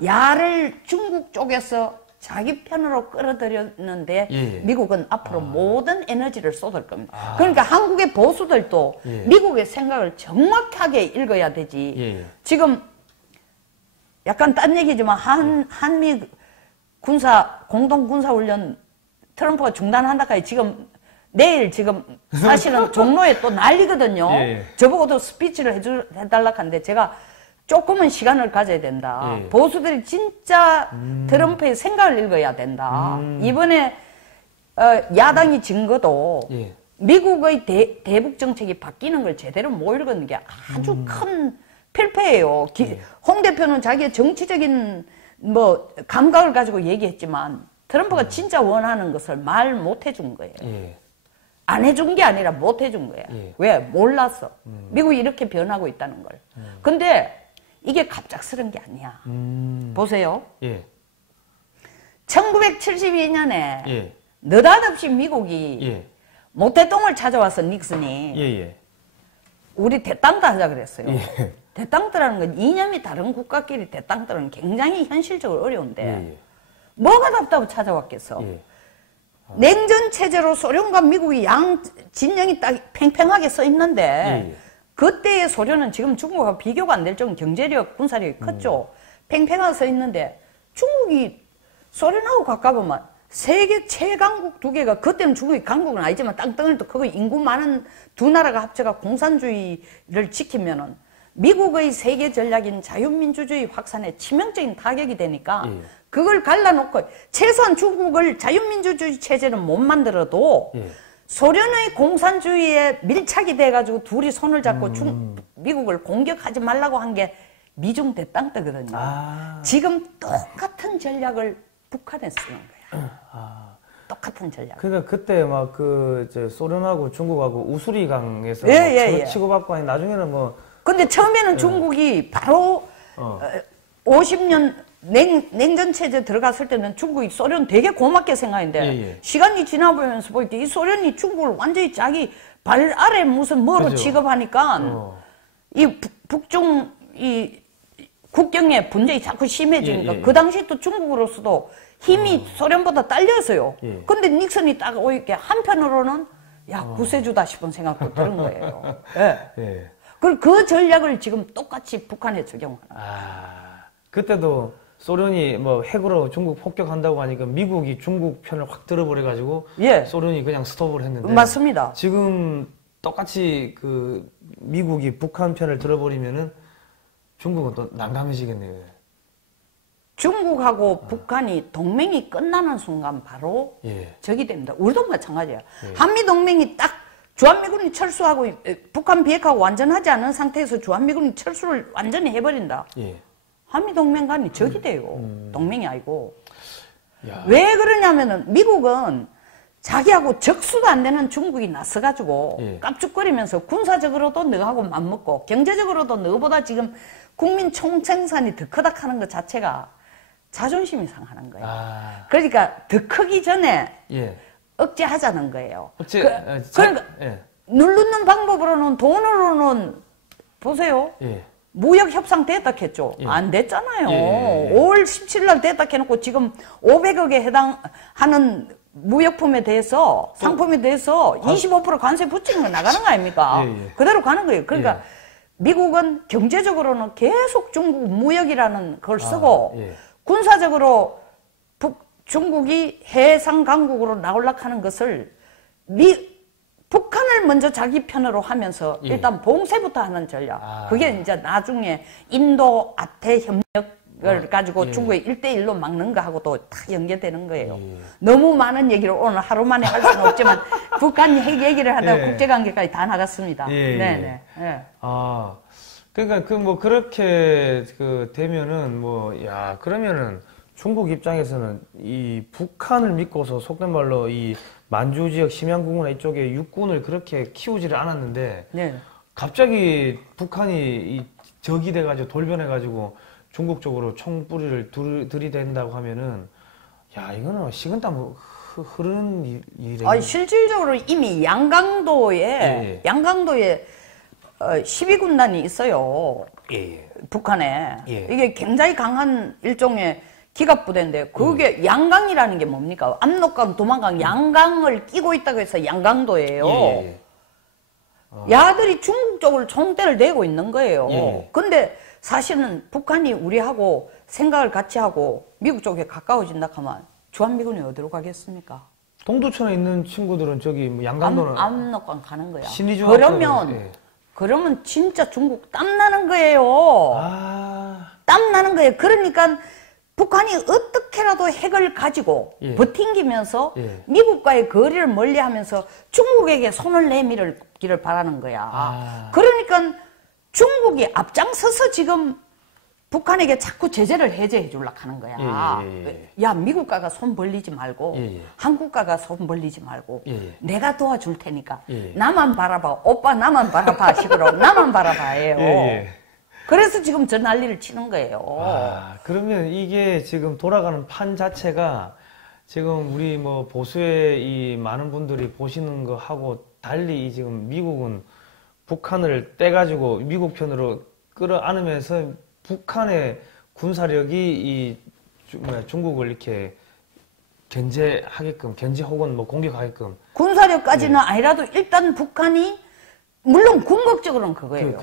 야를 중국 쪽에서 자기 편으로 끌어들였는데 미국은 앞으로 모든 에너지를 쏟을 겁니다. 그러니까 한국의 보수들도 미국의 생각을 정확하게 읽어야 되지. 지금 약간 딴 얘기지만 한미 공동 군사훈련 트럼프가 중단한다까지 지금 내일 지금 사실은 종로에 또 난리거든요. 저보고도 스피치를 해달라 하는데 제가 조금은 시간을 가져야 된다. 보수들이 진짜 트럼프의 생각을 읽어야 된다. 이번에 야당이 진 것도 미국의 대북 정책이 바뀌는 걸 제대로 못 읽은 게 아주 큰 필패예요. 홍 대표는 자기의 정치적인 감각을 가지고 얘기했지만 트럼프가 진짜 원하는 것을 말 못 해준 거예요. 안 해준 게 아니라 못 해준 거예요. 왜? 몰랐어. 미국이 이렇게 변하고 있다는 걸. 근데 이게 갑작스러운 게 아니야. 보세요. 1972년에 느닷없이 미국이 모태똥을 찾아와서 닉슨이 우리 대땅도 하자 그랬어요. 대땅도라는 건 이념이 다른 국가끼리 대땅도는 굉장히 현실적으로 어려운데 뭐가 답답하고 찾아왔겠어. 냉전 체제로 소련과 미국이 양 진영이 딱 팽팽하게 서 있는데 그때의 소련은 지금 중국하고 비교가 안 될 정도 경제력, 군사력이 컸죠. 팽팽하게 서 있는데 중국이 소련하고 가까우면 세계 최강국 두 개가 그때는 중국이 강국은 아니지만 땅덩어리도 크고 인구 많은 두 나라가 합쳐가 공산주의를 지키면은 미국의 세계 전략인 자유민주주의 확산에 치명적인 타격이 되니까 그걸 갈라놓고 최소한 중국을 자유민주주의 체제는 못 만들어도 소련의 공산주의에 밀착이 돼가지고 둘이 손을 잡고 미국을 공격하지 말라고 한 게 미중 대땅떠거든요. 지금 똑같은 전략을 북한에 쓰는 거야. 똑같은 전략. 그러니까 그때 막 소련하고 중국하고 우수리강에서 치고받고 하니 나중에는 뭐 근데 처음에는 중국이 바로 50년 냉전 체제 들어갔을 때는 중국이 소련 되게 고맙게 생각했는데 시간이 지나보면서 보니까 이 소련이 중국을 완전히 자기 발 아래 무슨 뭐로 취급하니까 이 북중 이 국경의 분쟁이 자꾸 심해지니까 그 당시 또 중국으로서도 힘이 소련보다 딸려서요. 근데 닉슨이 딱 오니까 한편으로는 야 구세주다 싶은 생각도 드는 거예요. 그 전략을 지금 똑같이 북한에 적용하는 거예요. 그때도 소련이 뭐 핵으로 중국 폭격한다고 하니까 미국이 중국 편을 확 들어버려가지고 소련이 그냥 스톱을 했는데 맞습니다. 지금 똑같이 미국이 북한 편을 들어버리면은 중국은 또 난감해지겠네요. 중국하고 북한이 동맹이 끝나는 순간 바로 적이 됩니다. 우리도 마찬가지예요. 한미동맹이 딱 주한미군이 철수하고 북한 비핵화가 완전하지 않은 상태에서 주한미군이 철수를 완전히 해버린다. 한미동맹 간이 적이 돼요. 동맹이 아니고. 왜 그러냐면은 미국은 자기하고 적수도 안 되는 중국이 나서가지고 깝죽거리면서 군사적으로도 너하고 맞먹고 경제적으로도 너보다 지금 국민 총생산이 더 크다 하는 것 자체가 자존심이 상하는 거예요. 그러니까 더 크기 전에 억제하자는 거예요. 그러니까 예. 누르는 방법으로는 돈으로는 보세요. 예. 무역 협상 됐다 했죠. 예. 안 됐잖아요. 예. 5월 17일 날 됐다 해놓고 지금 500억에 해당하는 무역품에 대해서 상품에 대해서 25% 관세 붙이는 거 나가는 거 아닙니까? 그대로 가는 거예요. 그러니까 미국은 경제적으로는 계속 중국 무역이라는 걸 쓰고 군사적으로 중국이 해상 강국으로 나오려고 하는 것을 북한을 먼저 자기 편으로 하면서 일단 봉쇄부터 하는 전략. 그게 이제 나중에 인도 아태 협력을 가지고 중국의 1대1로 막는 거하고도 다 연계되는 거예요. 너무 많은 얘기를 오늘 하루 만에 할 수는 없지만 북한 핵 얘기를 하다가 국제관계까지 다 나갔습니다. 네네. 아, 그러니까 그렇게 되면은 그러면은 중국 입장에서는 이 북한을 믿고서 속된 말로 이 만주 지역 심양군이나 이쪽에 육군을 그렇게 키우지를 않았는데 갑자기 북한이 적이 돼가지고 돌변해가지고 중국 쪽으로 총뿌리를 들이댄다고 하면은 이거는 식은땀 흐르는 일이에요. 실질적으로 이미 양강도에 12군단이 있어요. 북한에. 이게 굉장히 강한 일종의 기갑부대인데 그게 양강이라는 게 뭡니까? 압록강, 도만강, 양강을 끼고 있다고 해서 양강도예요. 야들이 중국 쪽으로 총대를 내고 있는 거예요. 근데 사실은 북한이 우리하고 생각을 같이 하고 미국 쪽에 가까워진다 하면 주한미군이 어디로 가겠습니까? 동두천에 있는 친구들은 저기 양강도는 압록강 가는 거야. 그러면 진짜 중국 땀나는 거예요. 땀나는 거예요. 그러니까 북한이 어떻게라도 핵을 가지고 버팅기면서 미국과의 거리를 멀리하면서 중국에게 손을 내밀기를 바라는 거야. 그러니까 중국이 앞장서서 지금 북한에게 자꾸 제재를 해제해 주려고 하는 거야. 야, 미국과가 손 벌리지 말고 한국과가 손 벌리지 말고 내가 도와줄 테니까 나만 바라봐. 오빠 나만 바라봐 식으로 나만 바라봐예요. 그래서 지금 저 난리를 치는 거예요. 그러면 이게 지금 돌아가는 판 자체가 지금 우리 보수의 이 많은 분들이 보시는 거 하고 달리 지금 미국은 북한을 떼가지고 미국 편으로 끌어안으면서 북한의 군사력이 중국을 이렇게 견제 혹은 공격하게끔. 군사력까지는 아니라도 일단 북한이 물론 궁극적으로는 그거예요.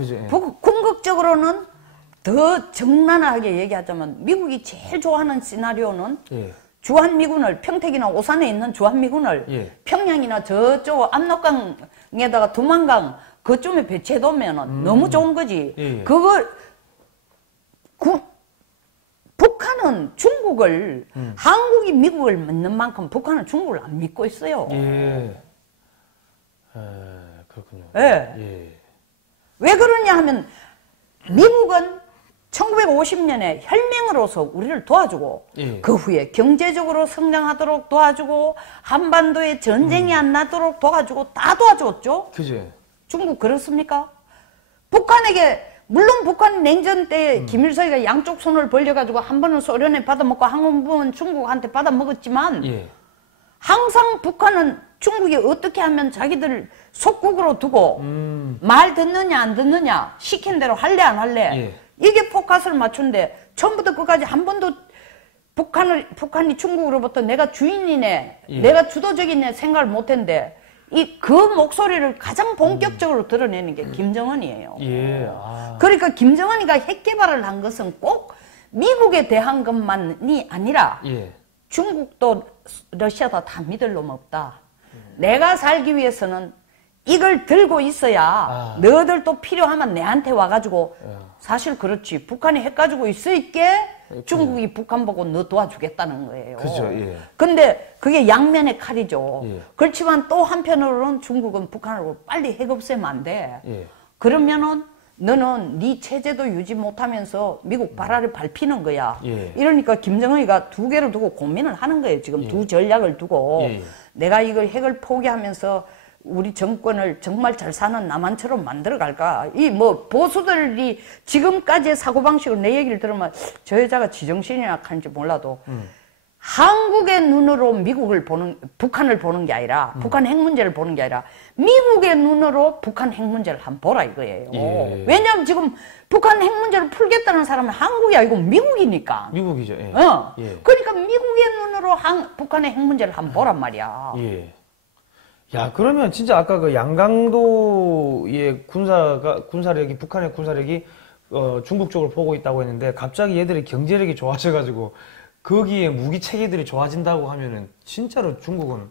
궁극적으로는 더 적나라하게 얘기하자면 미국이 제일 좋아하는 시나리오는 주한미군을 평택이나 오산에 있는 주한미군을 평양이나 저쪽 압록강에다가 두만강 그쯤에 배치해두면 너무 좋은 거지. 북한은 중국을 한국이 미국을 믿는 만큼 북한은 중국을 안 믿고 있어요. 그렇군요. 왜 그러냐 하면 미국은 1950년에 혈맹으로서 우리를 도와주고 그 후에 경제적으로 성장하도록 도와주고 한반도에 전쟁이 안 나도록 도와주고 다 도와줬죠. 중국 그렇습니까? 북한에게 물론 북한 냉전 때 김일성이가 양쪽 손을 벌려가지고 한 번은 소련에 받아먹고 한 번은 중국한테 받아먹었지만 항상 북한은 중국이 어떻게 하면 자기들 속국으로 두고 말 듣느냐 안 듣느냐 시킨 대로 할래 안 할래 이게 포커스를 맞춘데 처음부터 끝까지 한 번도 북한이 중국으로부터 내가 주인이네 내가 주도적이네 생각을 못했는데 그 목소리를 가장 본격적으로 드러내는 게 김정은이에요. 그러니까 김정은이가 핵 개발을 한 것은 꼭 미국에 대한 것만이 아니라 중국도 러시아도 다 믿을 놈 없다. 내가 살기 위해서는 이걸 들고 있어야 너희들도 필요하면 내한테 와가지고 사실 그렇지. 북한이 핵 가지고 있을게 중국이 북한 보고 너 도와주겠다는 거예요. 근데 그게 양면의 칼이죠. 그렇지만 또 한편으로는 중국은 북한으로 빨리 핵 없애면 안 돼. 그러면은 너는 네 체제도 유지 못하면서 미국 발알을 밟히는 거야. 이러니까 김정은이가 두 개를 두고 고민을 하는 거예요. 지금 두 전략을 두고 내가 이걸 핵을 포기하면서 우리 정권을 정말 잘 사는 남한처럼 만들어 갈까? 보수들이 지금까지의 사고방식으로 내 얘기를 들으면 저 여자가 지정신이나 하는지 몰라도 한국의 눈으로 북한을 보는 게 아니라, 북한 핵 문제를 보는 게 아니라, 미국의 눈으로 북한 핵 문제를 한번 보라 이거예요. 예. 왜냐하면 지금 북한 핵 문제를 풀겠다는 사람은 한국이 아니고 미국이니까. 미국이죠. 예. 예. 그러니까 미국의 눈으로 북한의 핵 문제를 한번 보란 말이야. 예. 야, 그러면 진짜 아까 그 양강도의 군사력이, 북한의 군사력이, 중국 쪽을 보고 있다고 했는데, 갑자기 얘들이 경제력이 좋아져가지고, 거기에 무기 체계들이 좋아진다고 하면은, 진짜로 중국은.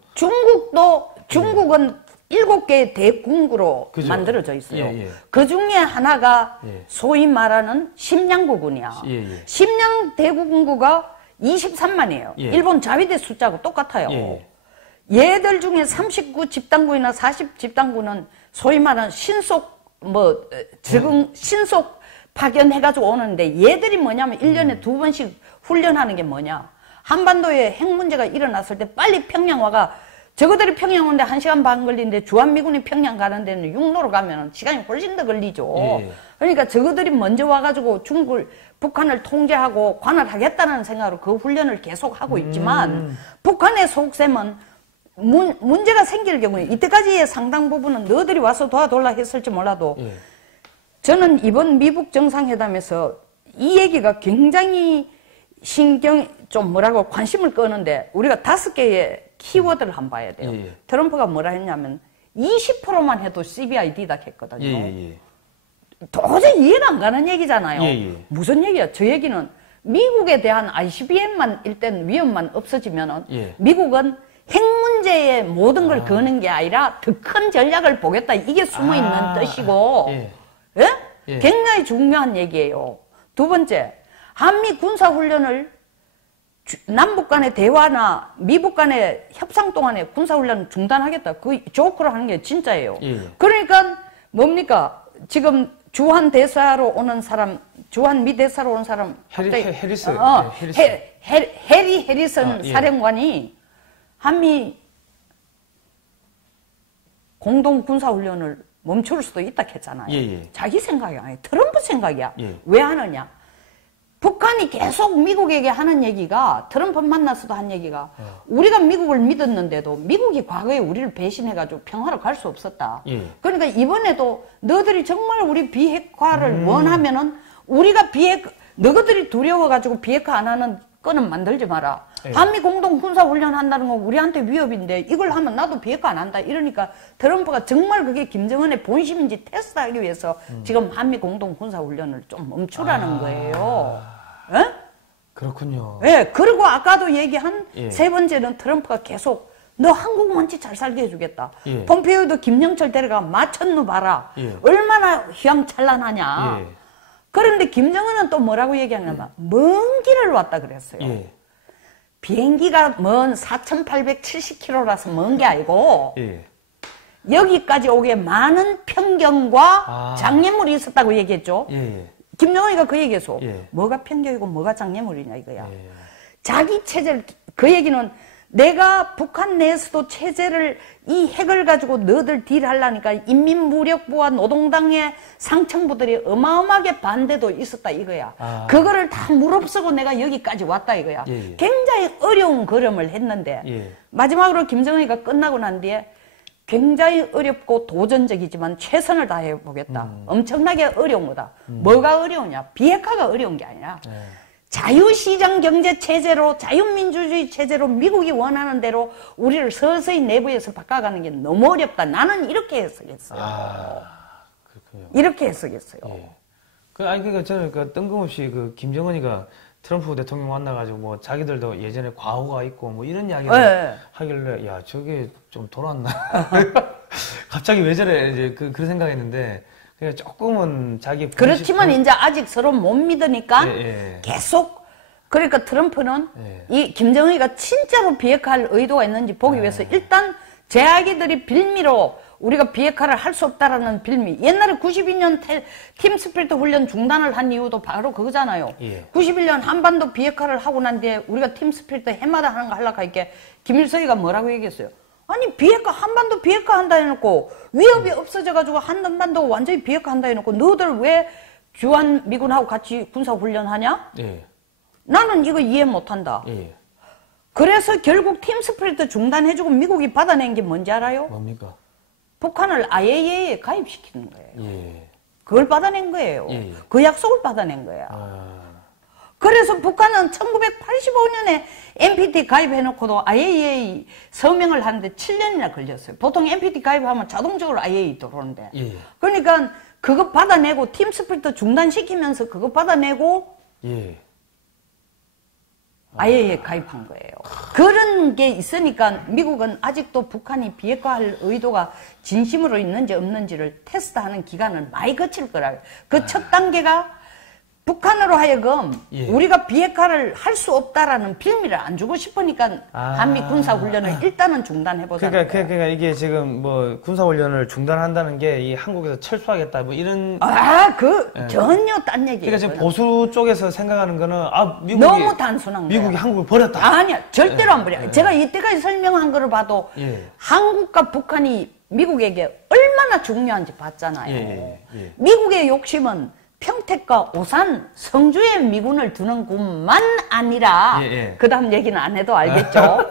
중국은 7개의 대군구로 그죠? 만들어져 있어요. 예, 예. 그 중에 하나가 예. 소위 말하는 심양구군이야. 예, 예. 심양 대군구가 23만이에요. 예. 일본 자위대 숫자하고 똑같아요. 예. 얘들 중에 39 집단구이나 40 집단구는 소위 말하는 신속 파견해가지고 오는데 얘들이 뭐냐면 1년에 2번씩 훈련하는 게 뭐냐. 한반도에 핵 문제가 일어났을 때 빨리 평양 와가 저거들이 평양 오는데 1시간 반 걸리는데 주한미군이 평양 가는 데는 육로로 가면 시간이 훨씬 더 걸리죠. 예. 그러니까 저거들이 먼저 와가지고 북한을 통제하고 관할하겠다는 생각으로 그 훈련을 계속 하고 있지만 북한의 속셈은 문제가 생길 경우에 이때까지의 상당 부분은 너희들이 와서 도와달라 했을지 몰라도 예. 저는 이번 미북 정상회담에서 이 얘기가 굉장히 관심을 끄는데 우리가 5개의 키워드를 한번 봐야 돼요. 예. 트럼프가 뭐라 했냐면 20%만 해도 CBID다 했거든요. 예. 도저히 이해가 안 가는 얘기잖아요. 예. 무슨 얘기야? 저 얘기는 미국에 대한 ICBM만 일단 위험만 없어지면은 예. 미국은 핵 문제에 모든 걸 거는 게 아니라 더 큰 전략을 보겠다. 이게 숨어 있는 뜻이고, 예. 예? 예. 굉장히 중요한 얘기예요. 두 번째, 한미 군사훈련을 남북 간의 대화나 미북 간의 협상 동안에 군사훈련을 중단하겠다. 그 조크로 하는 게 진짜예요. 예. 그러니까 뭡니까? 지금 주한 미 대사로 오는 사람 해리슨. 해리 해리슨 예. 사령관이 한미 공동 군사훈련을 멈출 수도 있다 했잖아요. 예. 자기 생각이 아니에요. 트럼프 생각이야. 예. 왜 하느냐? 북한이 계속 미국에게 하는 얘기가 트럼프 만나서도 한 얘기가 우리가 미국을 믿었는데도 미국이 과거에 우리를 배신해가지고 평화로 갈 수 없었다. 예. 그러니까 이번에도 너희들이 정말 우리 비핵화를 원하면은 우리가 너희들이 두려워가지고 비핵화 안 하는 건은 만들지 마라. 예. 한미 공동 군사훈련 한다는 건 우리한테 위협인데 이걸 하면 나도 비핵화 안 한다. 이러니까 트럼프가 정말 그게 김정은의 본심인지 테스트하기 위해서 지금 한미 공동 군사훈련을 좀 멈추라는 거예요. 예? 그렇군요. 예. 그리고 아까도 얘기한 예. 세 번째는 트럼프가 계속 너 한국 먼지 잘 살게 해주겠다. 예. 폼페이오도 김영철 데려가 마천루 봐라. 예. 얼마나 휘황찬란하냐. 예. 그런데 김정은은 또 뭐라고 얘기하냐면 먼 길을 왔다 그랬어요. 예. 비행기가 먼 4,870km라서 먼 게 아니고 예. 여기까지 오게 많은 편견과 아. 장애물이 있었다고 얘기했죠. 예. 김정은이가 그 얘기했어. 예. 뭐가 편견이고 뭐가 장애물이냐 이거야. 예. 자기 체제를 그 얘기는 내가 북한 내에서도 체제를 이 핵을 가지고 너들 딜하려니까 인민무력부와 노동당의 상층부들이 어마어마하게 반대도 있었다 이거야. 아. 그거를 다 무릅쓰고 내가 여기까지 왔다 이거야. 예. 굉장히 어려운 걸음을 했는데 예. 마지막으로 김정은이가 끝나고 난 뒤에 굉장히 어렵고 도전적이지만 최선을 다해 보겠다. 엄청나게 어려운 거다. 뭐가 어려우냐? 비핵화가 어려운 게 아니라 예. 자유시장 경제 체제로 자유민주주의 체제로 미국이 원하는 대로 우리를 서서히 내부에서 바꿔가는 게 너무 어렵다. 나는 이렇게 해석했어요. 그렇군요. 이렇게 해석했어요. 예. 그러니까 저는 뜬금없이 김정은이가 트럼프 대통령 만나가지고 뭐 자기들도 예전에 과거가 있고 뭐 이런 이야기를 네. 하길래 야 저게 좀 돌았나 갑자기 왜 저래 이제 그런 생각했는데 그냥 조금은 자기 그렇지만 이제 아직 서로 못 믿으니까 예. 계속 그러니까 트럼프는 예. 이 김정은이가 진짜로 비핵화할 의도가 있는지 보기 위해서 일단 제 아기들이 빌미로 우리가 비핵화를 할 수 없다라는 빌미. 옛날에 92년 팀스피리트 훈련 중단을 한 이유도 바로 그거잖아요. 예. 91년 한반도 비핵화를 하고 난 뒤에 우리가 팀스피리트 해마다 하는 거 하려고 하니까 김일성이가 뭐라고 얘기했어요? 아니 한반도 비핵화 한다 해놓고 위협이 없어져가지고 한반도 완전히 비핵화 한다 해놓고 너희들 왜 주한미군하고 같이 군사훈련하냐? 예. 나는 이거 이해 못한다. 예. 그래서 결국 팀 스프리트 중단해주고 미국이 받아낸 게 뭔지 알아요? 뭡니까? 북한을 IAEA에 가입시키는 거예요. 예. 그걸 받아낸 거예요. 예. 그 약속을 받아낸 거야. 아. 그래서 북한은 1985년에 NPT 가입해놓고도 IAEA 서명을 하는데 7년이나 걸렸어요. 보통 NPT 가입하면 자동적으로 IAEA 들어오는데. 예. 그러니까 그거 받아내고 팀 스프리트 중단시키면서 그거 받아내고 예. IAEA에 가입한 거예요. 그런 게 있으니까 미국은 아직도 북한이 비핵화할 의도가 진심으로 있는지 없는지를 테스트하는 기간을 많이 거칠 거라요. 그 첫 단계가 북한으로 하여금 예. 우리가 비핵화를 할 수 없다라는 빌미를 안 주고 싶으니까 한미 군사훈련을 일단은 중단해보자는 거예요. 그러니까 이게 지금 뭐 군사훈련을 중단한다는 게 이 한국에서 철수하겠다 뭐 이런. 전혀 딴 얘기예요. 그러니까 지금 보수 쪽에서 생각하는 거는 미국이 너무 단순한 거예요. 미국이 한국을 버렸다. 아니야, 절대로 안 버려요. 제가 이때까지 설명한 거를 봐도 한국과 북한이 미국에게 얼마나 중요한지 봤잖아요. 미국의 욕심은 평택과 오산, 성주에 미군을 두는 곳만 아니라 그 다음 얘기는 안 해도 알겠죠.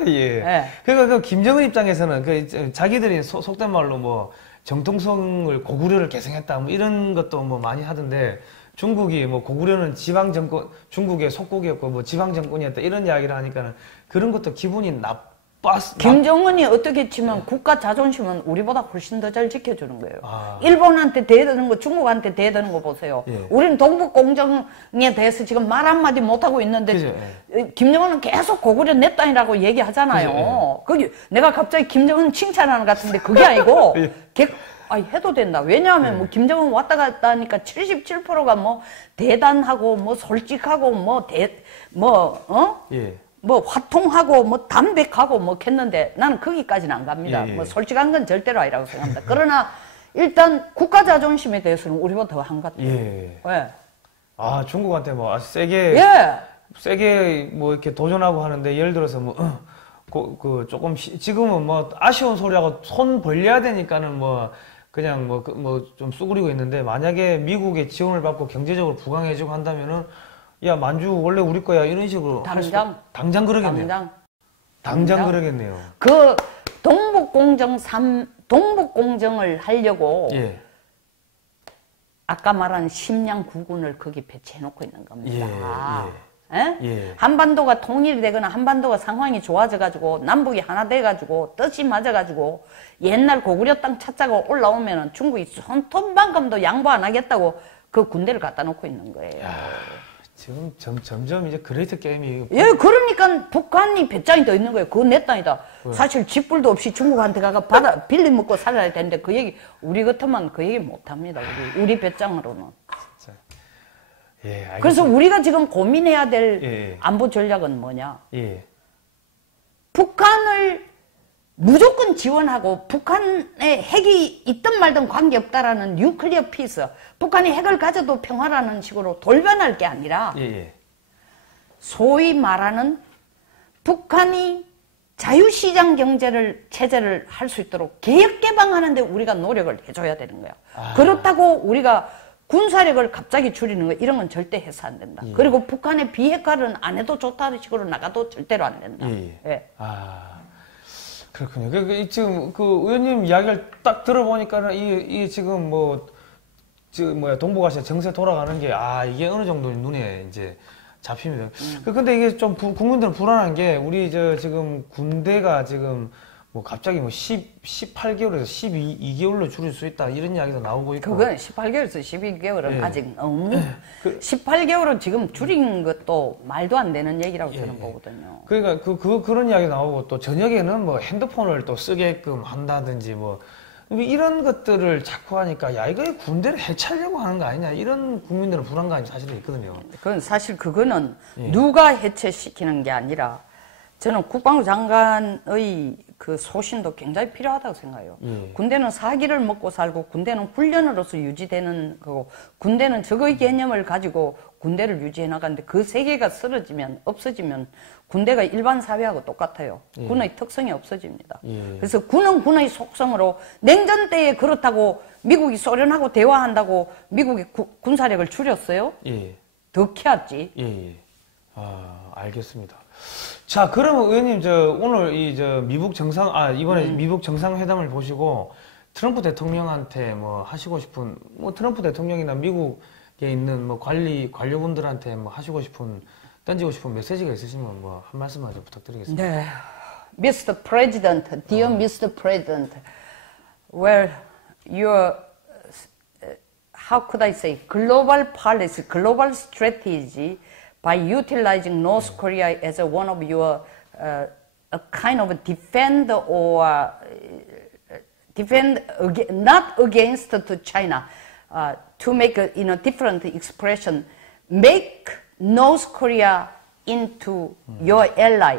그러니까 그 김정은 입장에서는 그 자기들이 속된 말로 뭐 정통성을 고구려를 계승했다 뭐 이런 것도 뭐 많이 하던데 중국이 뭐 고구려는 지방 정권, 중국의 속국이었고 뭐 지방 정권이었다 이런 이야기를 하니까는 그런 것도 기분이 나빴어. 김정은이 어떻게 치면 국가 자존심은 우리보다 훨씬 더 잘 지켜주는 거예요. 일본한테 대드는 거, 중국한테 대드는 거 보세요. 우리는 동북공정에 대해서 지금 말 한마디 못하고 있는데 김정은은 계속 고구려 내 땅이라고 얘기하잖아요. 그게 내가 갑자기 김정은 칭찬하는 것 같은데 그게 아니고 해도 된다. 왜냐하면 뭐 김정은 왔다 갔다 하니까 77%가 뭐 대단하고 뭐 솔직하고 뭐 화통하고 뭐 담백하고 뭐 했는데 나는 거기까지는 안 갑니다. 뭐 솔직한 건 절대로 아니라고 생각합니다. 그러나 일단 국가 자존심에 대해서는 우리보다 더 한 것 같아요. 중국한테 뭐 세게 뭐 이렇게 도전하고 하는데 예를 들어서 뭐 조금 지금은 뭐 아쉬운 소리하고 손 벌려야 되니까는 뭐 그냥 뭐 좀 쑥그리고 있는데 만약에 미국의 지원을 받고 경제적으로 부강해지고 한다면은 야 만주 원래 우리 거야 이런 식으로 당장 그러겠네요. 당장 그러겠네요. 그 동북공정을 하려고 아까 말한 심양 구군을 거기 배치해놓고 있는 겁니다. 한반도가 통일이 되거나 한반도가 상황이 좋아져가지고 남북이 하나 돼가지고 뜻이 맞아가지고 옛날 고구려 땅 찾자고 올라오면은 중국이 손톱만큼도 양보 안 하겠다고 그 군대를 갖다 놓고 있는 거예요. 지금 점점 이제 그레이트 게임이. 그러니까 북한이 배짱이 더 있는 거예요. 그거 내 땅이다. 사실 집불도 없이 중국한테 가가 빌리 먹고 살아야 되는데 그 얘기, 우리 같으면 그 얘기 못 합니다. 우리 배짱으로는. 진짜. 알겠습니다. 그래서 우리가 지금 고민해야 될 안보 전략은 뭐냐? 북한을 무조건 지원하고 북한에 핵이 있든 말든 관계없다라는 뉴클리어 피스, 북한이 핵을 가져도 평화라는 식으로 돌변할 게 아니라 소위 말하는 북한이 자유시장 체제를 할 수 있도록 개혁 개방하는 데 우리가 노력을 해줘야 되는 거야. 그렇다고 우리가 군사력을 갑자기 줄이는 거 이런 건 절대 해서 안 된다. 그리고 북한의 비핵화는 안 해도 좋다는 식으로 나가도 절대로 안 된다. 그렇군요. 지금 그 의원님 이야기를 딱 들어보니까는 이 지금 동북아시아 정세 돌아가는 게 이게 어느 정도 눈에 이제 잡힙니다. 근데 이게 좀 국민들은 불안한 게 우리 지금 군대가 지금 뭐 갑자기 18개월에서 12개월로 줄일 수 있다 이런 이야기도 나오고 있고. 그건 18개월에서 12개월은 아직 너무 18개월은 지금 줄인 것도 말도 안 되는 얘기라고 저는 보거든요. 그러니까 그런 이야기 나오고 또 저녁에는 뭐 핸드폰을 또 쓰게끔 한다든지 뭐 이런 것들을 자꾸 하니까 이거 군대를 해체하려고 하는 거 아니냐 이런 국민들은 불안감이 사실은 있거든요. 그건 사실 그거는 누가 해체시키는 게 아니라 저는 국방부 장관의 그 소신도 굉장히 필요하다고 생각해요. 군대는 사기를 먹고 살고 군대는 훈련으로서 유지되는 거고 군대는 적의 개념을 가지고 군대를 유지해 나가는데 그 세계가 없어지면 군대가 일반 사회하고 똑같아요. 군의 특성이 없어집니다. 그래서 군은 군의 속성으로 냉전 때에 그렇다고 미국이 소련하고 대화한다고 미국이 군사력을 줄였어요? 더 키웠지. 알겠습니다. 자, 그러면 의원님, 오늘 이번에 미국 정상회담을 보시고 트럼프 대통령한테 뭐 하시고 싶은, 뭐 트럼프 대통령이나 미국에 있는 뭐 관료분들한테 뭐 하시고 싶은, 던지고 싶은 메시지가 있으시면 뭐 한 말씀만 좀 부탁드리겠습니다. 네. Mr. President, dear Mr. President, well, your, how could I say, global policy, global strategy, by utilizing North Korea as one of your a kind of defend or defend not against to China, to make a different expression, make North Korea into your ally.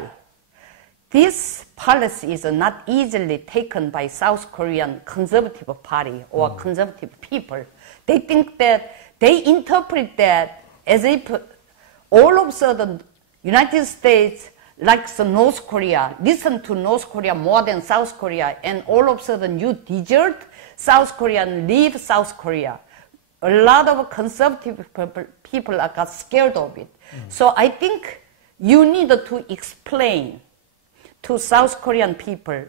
This policy is not easily taken by South Korean conservative party or conservative people. They think that, they interpret that as if all of a sudden United States likes North Korea, listen to North Korea more than South Korea, and all of a sudden you desert South Korea and leave South Korea. A lot of conservative people got scared of it. So I think you need to explain to South Korean people,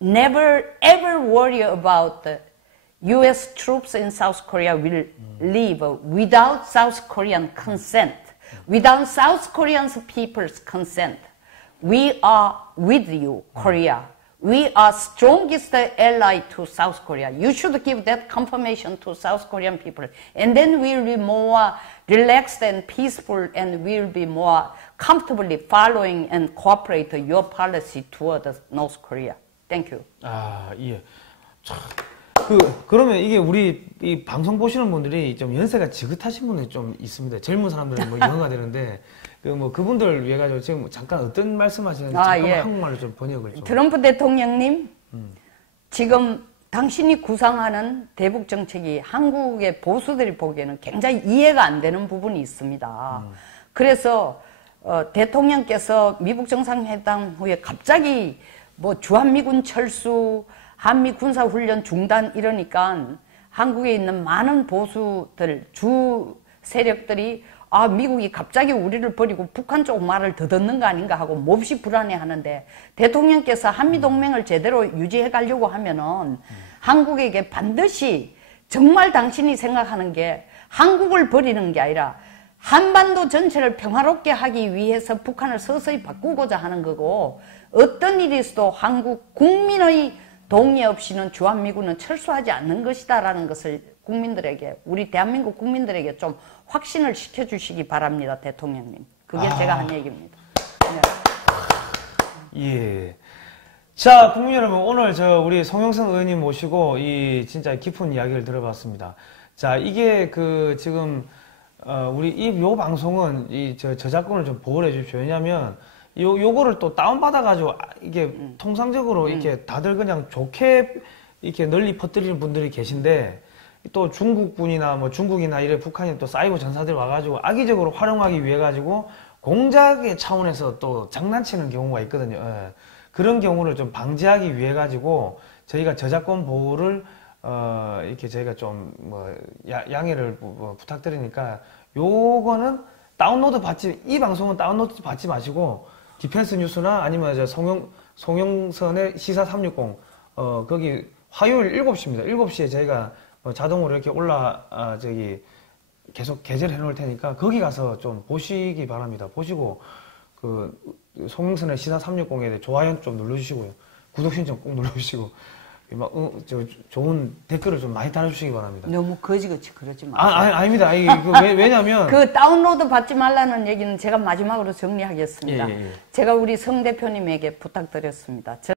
never ever worry about the US troops in South Korea will leave without South Korean consent, without South Korean people's consent. We are with you, Korea. We are strongest ally to South Korea. You should give that confirmation to South Korean people. And then we'll be more relaxed and peaceful, and we'll be more comfortably following and cooperate your policy toward North Korea. Thank you. 예. 참, 그러면 이게 우리 이 방송 보시는 분들이 좀 연세가 지긋하신 분들이 좀 있습니다. 젊은 사람들은 뭐 이해가 되는데, 그분들 위해 가지고 지금 잠깐 어떤 말씀 하시는지 잠깐 예. 한국말로 좀 번역을 좀. 트럼프 대통령님, 지금 당신이 구상하는 대북 정책이 한국의 보수들이 보기에는 굉장히 이해가 안 되는 부분이 있습니다. 그래서 대통령께서 미국 정상회담 후에 갑자기 뭐 주한미군 철수, 한미 군사훈련 중단 이러니까 한국에 있는 많은 보수들, 주 세력들이 미국이 갑자기 우리를 버리고 북한 쪽 말을 더 듣는 거 아닌가 하고 몹시 불안해하는데, 대통령께서 한미동맹을 제대로 유지해 가려고 하면은 한국에게 반드시 정말 당신이 생각하는 게 한국을 버리는 게 아니라 한반도 전체를 평화롭게 하기 위해서 북한을 서서히 바꾸고자 하는 거고, 어떤 일이 있어도 한국 국민의 동의 없이는 주한미군은 철수하지 않는 것이다라는 것을 국민들에게, 우리 대한민국 국민들에게 좀 확신을 시켜주시기 바랍니다, 대통령님. 그게 제가 한 얘기입니다. 네. 예. 자, 국민 여러분, 오늘 우리 송영선 의원님 모시고 진짜 깊은 이야기를 들어봤습니다. 자, 이게 지금 우리 요 방송은 저작권을 좀 보호해 주십시오. 왜냐면 요거를 또 다운받아가지고 이게 통상적으로 이렇게 다들 그냥 좋게 이렇게 널리 퍼뜨리는 분들이 계신데, 또 중국분이나 뭐 중국이나 이래 북한이 또 사이버 전사들이 와가지고 악의적으로 활용하기 위해 가지고 공작의 차원에서 또 장난치는 경우가 있거든요. 예. 그런 경우를 좀 방지하기 위해 가지고 저희가 저작권 보호를 이렇게 저희가 좀 양해를 부탁드리니까, 요거는 이 방송은 다운로드 받지 마시고 디펜스 뉴스나 아니면 송영선의 시사 360 거기 화요일 7시입니다. 7시에 저희가 자동으로 이렇게 계속 게재를 해놓을 테니까 거기 가서 좀 보시기 바랍니다. 보시고 송영선의 시사 360에 대해 좋아요 좀 눌러주시고요. 구독 신청 꼭 눌러주시고 좋은 댓글을 좀 많이 달아주시기 바랍니다. 너무 거지같이 그러지 마세요. 아닙니다. 왜냐면 다운로드 받지 말라는 얘기는 제가 마지막으로 정리하겠습니다. 제가 우리 성 대표님에게 부탁드렸습니다.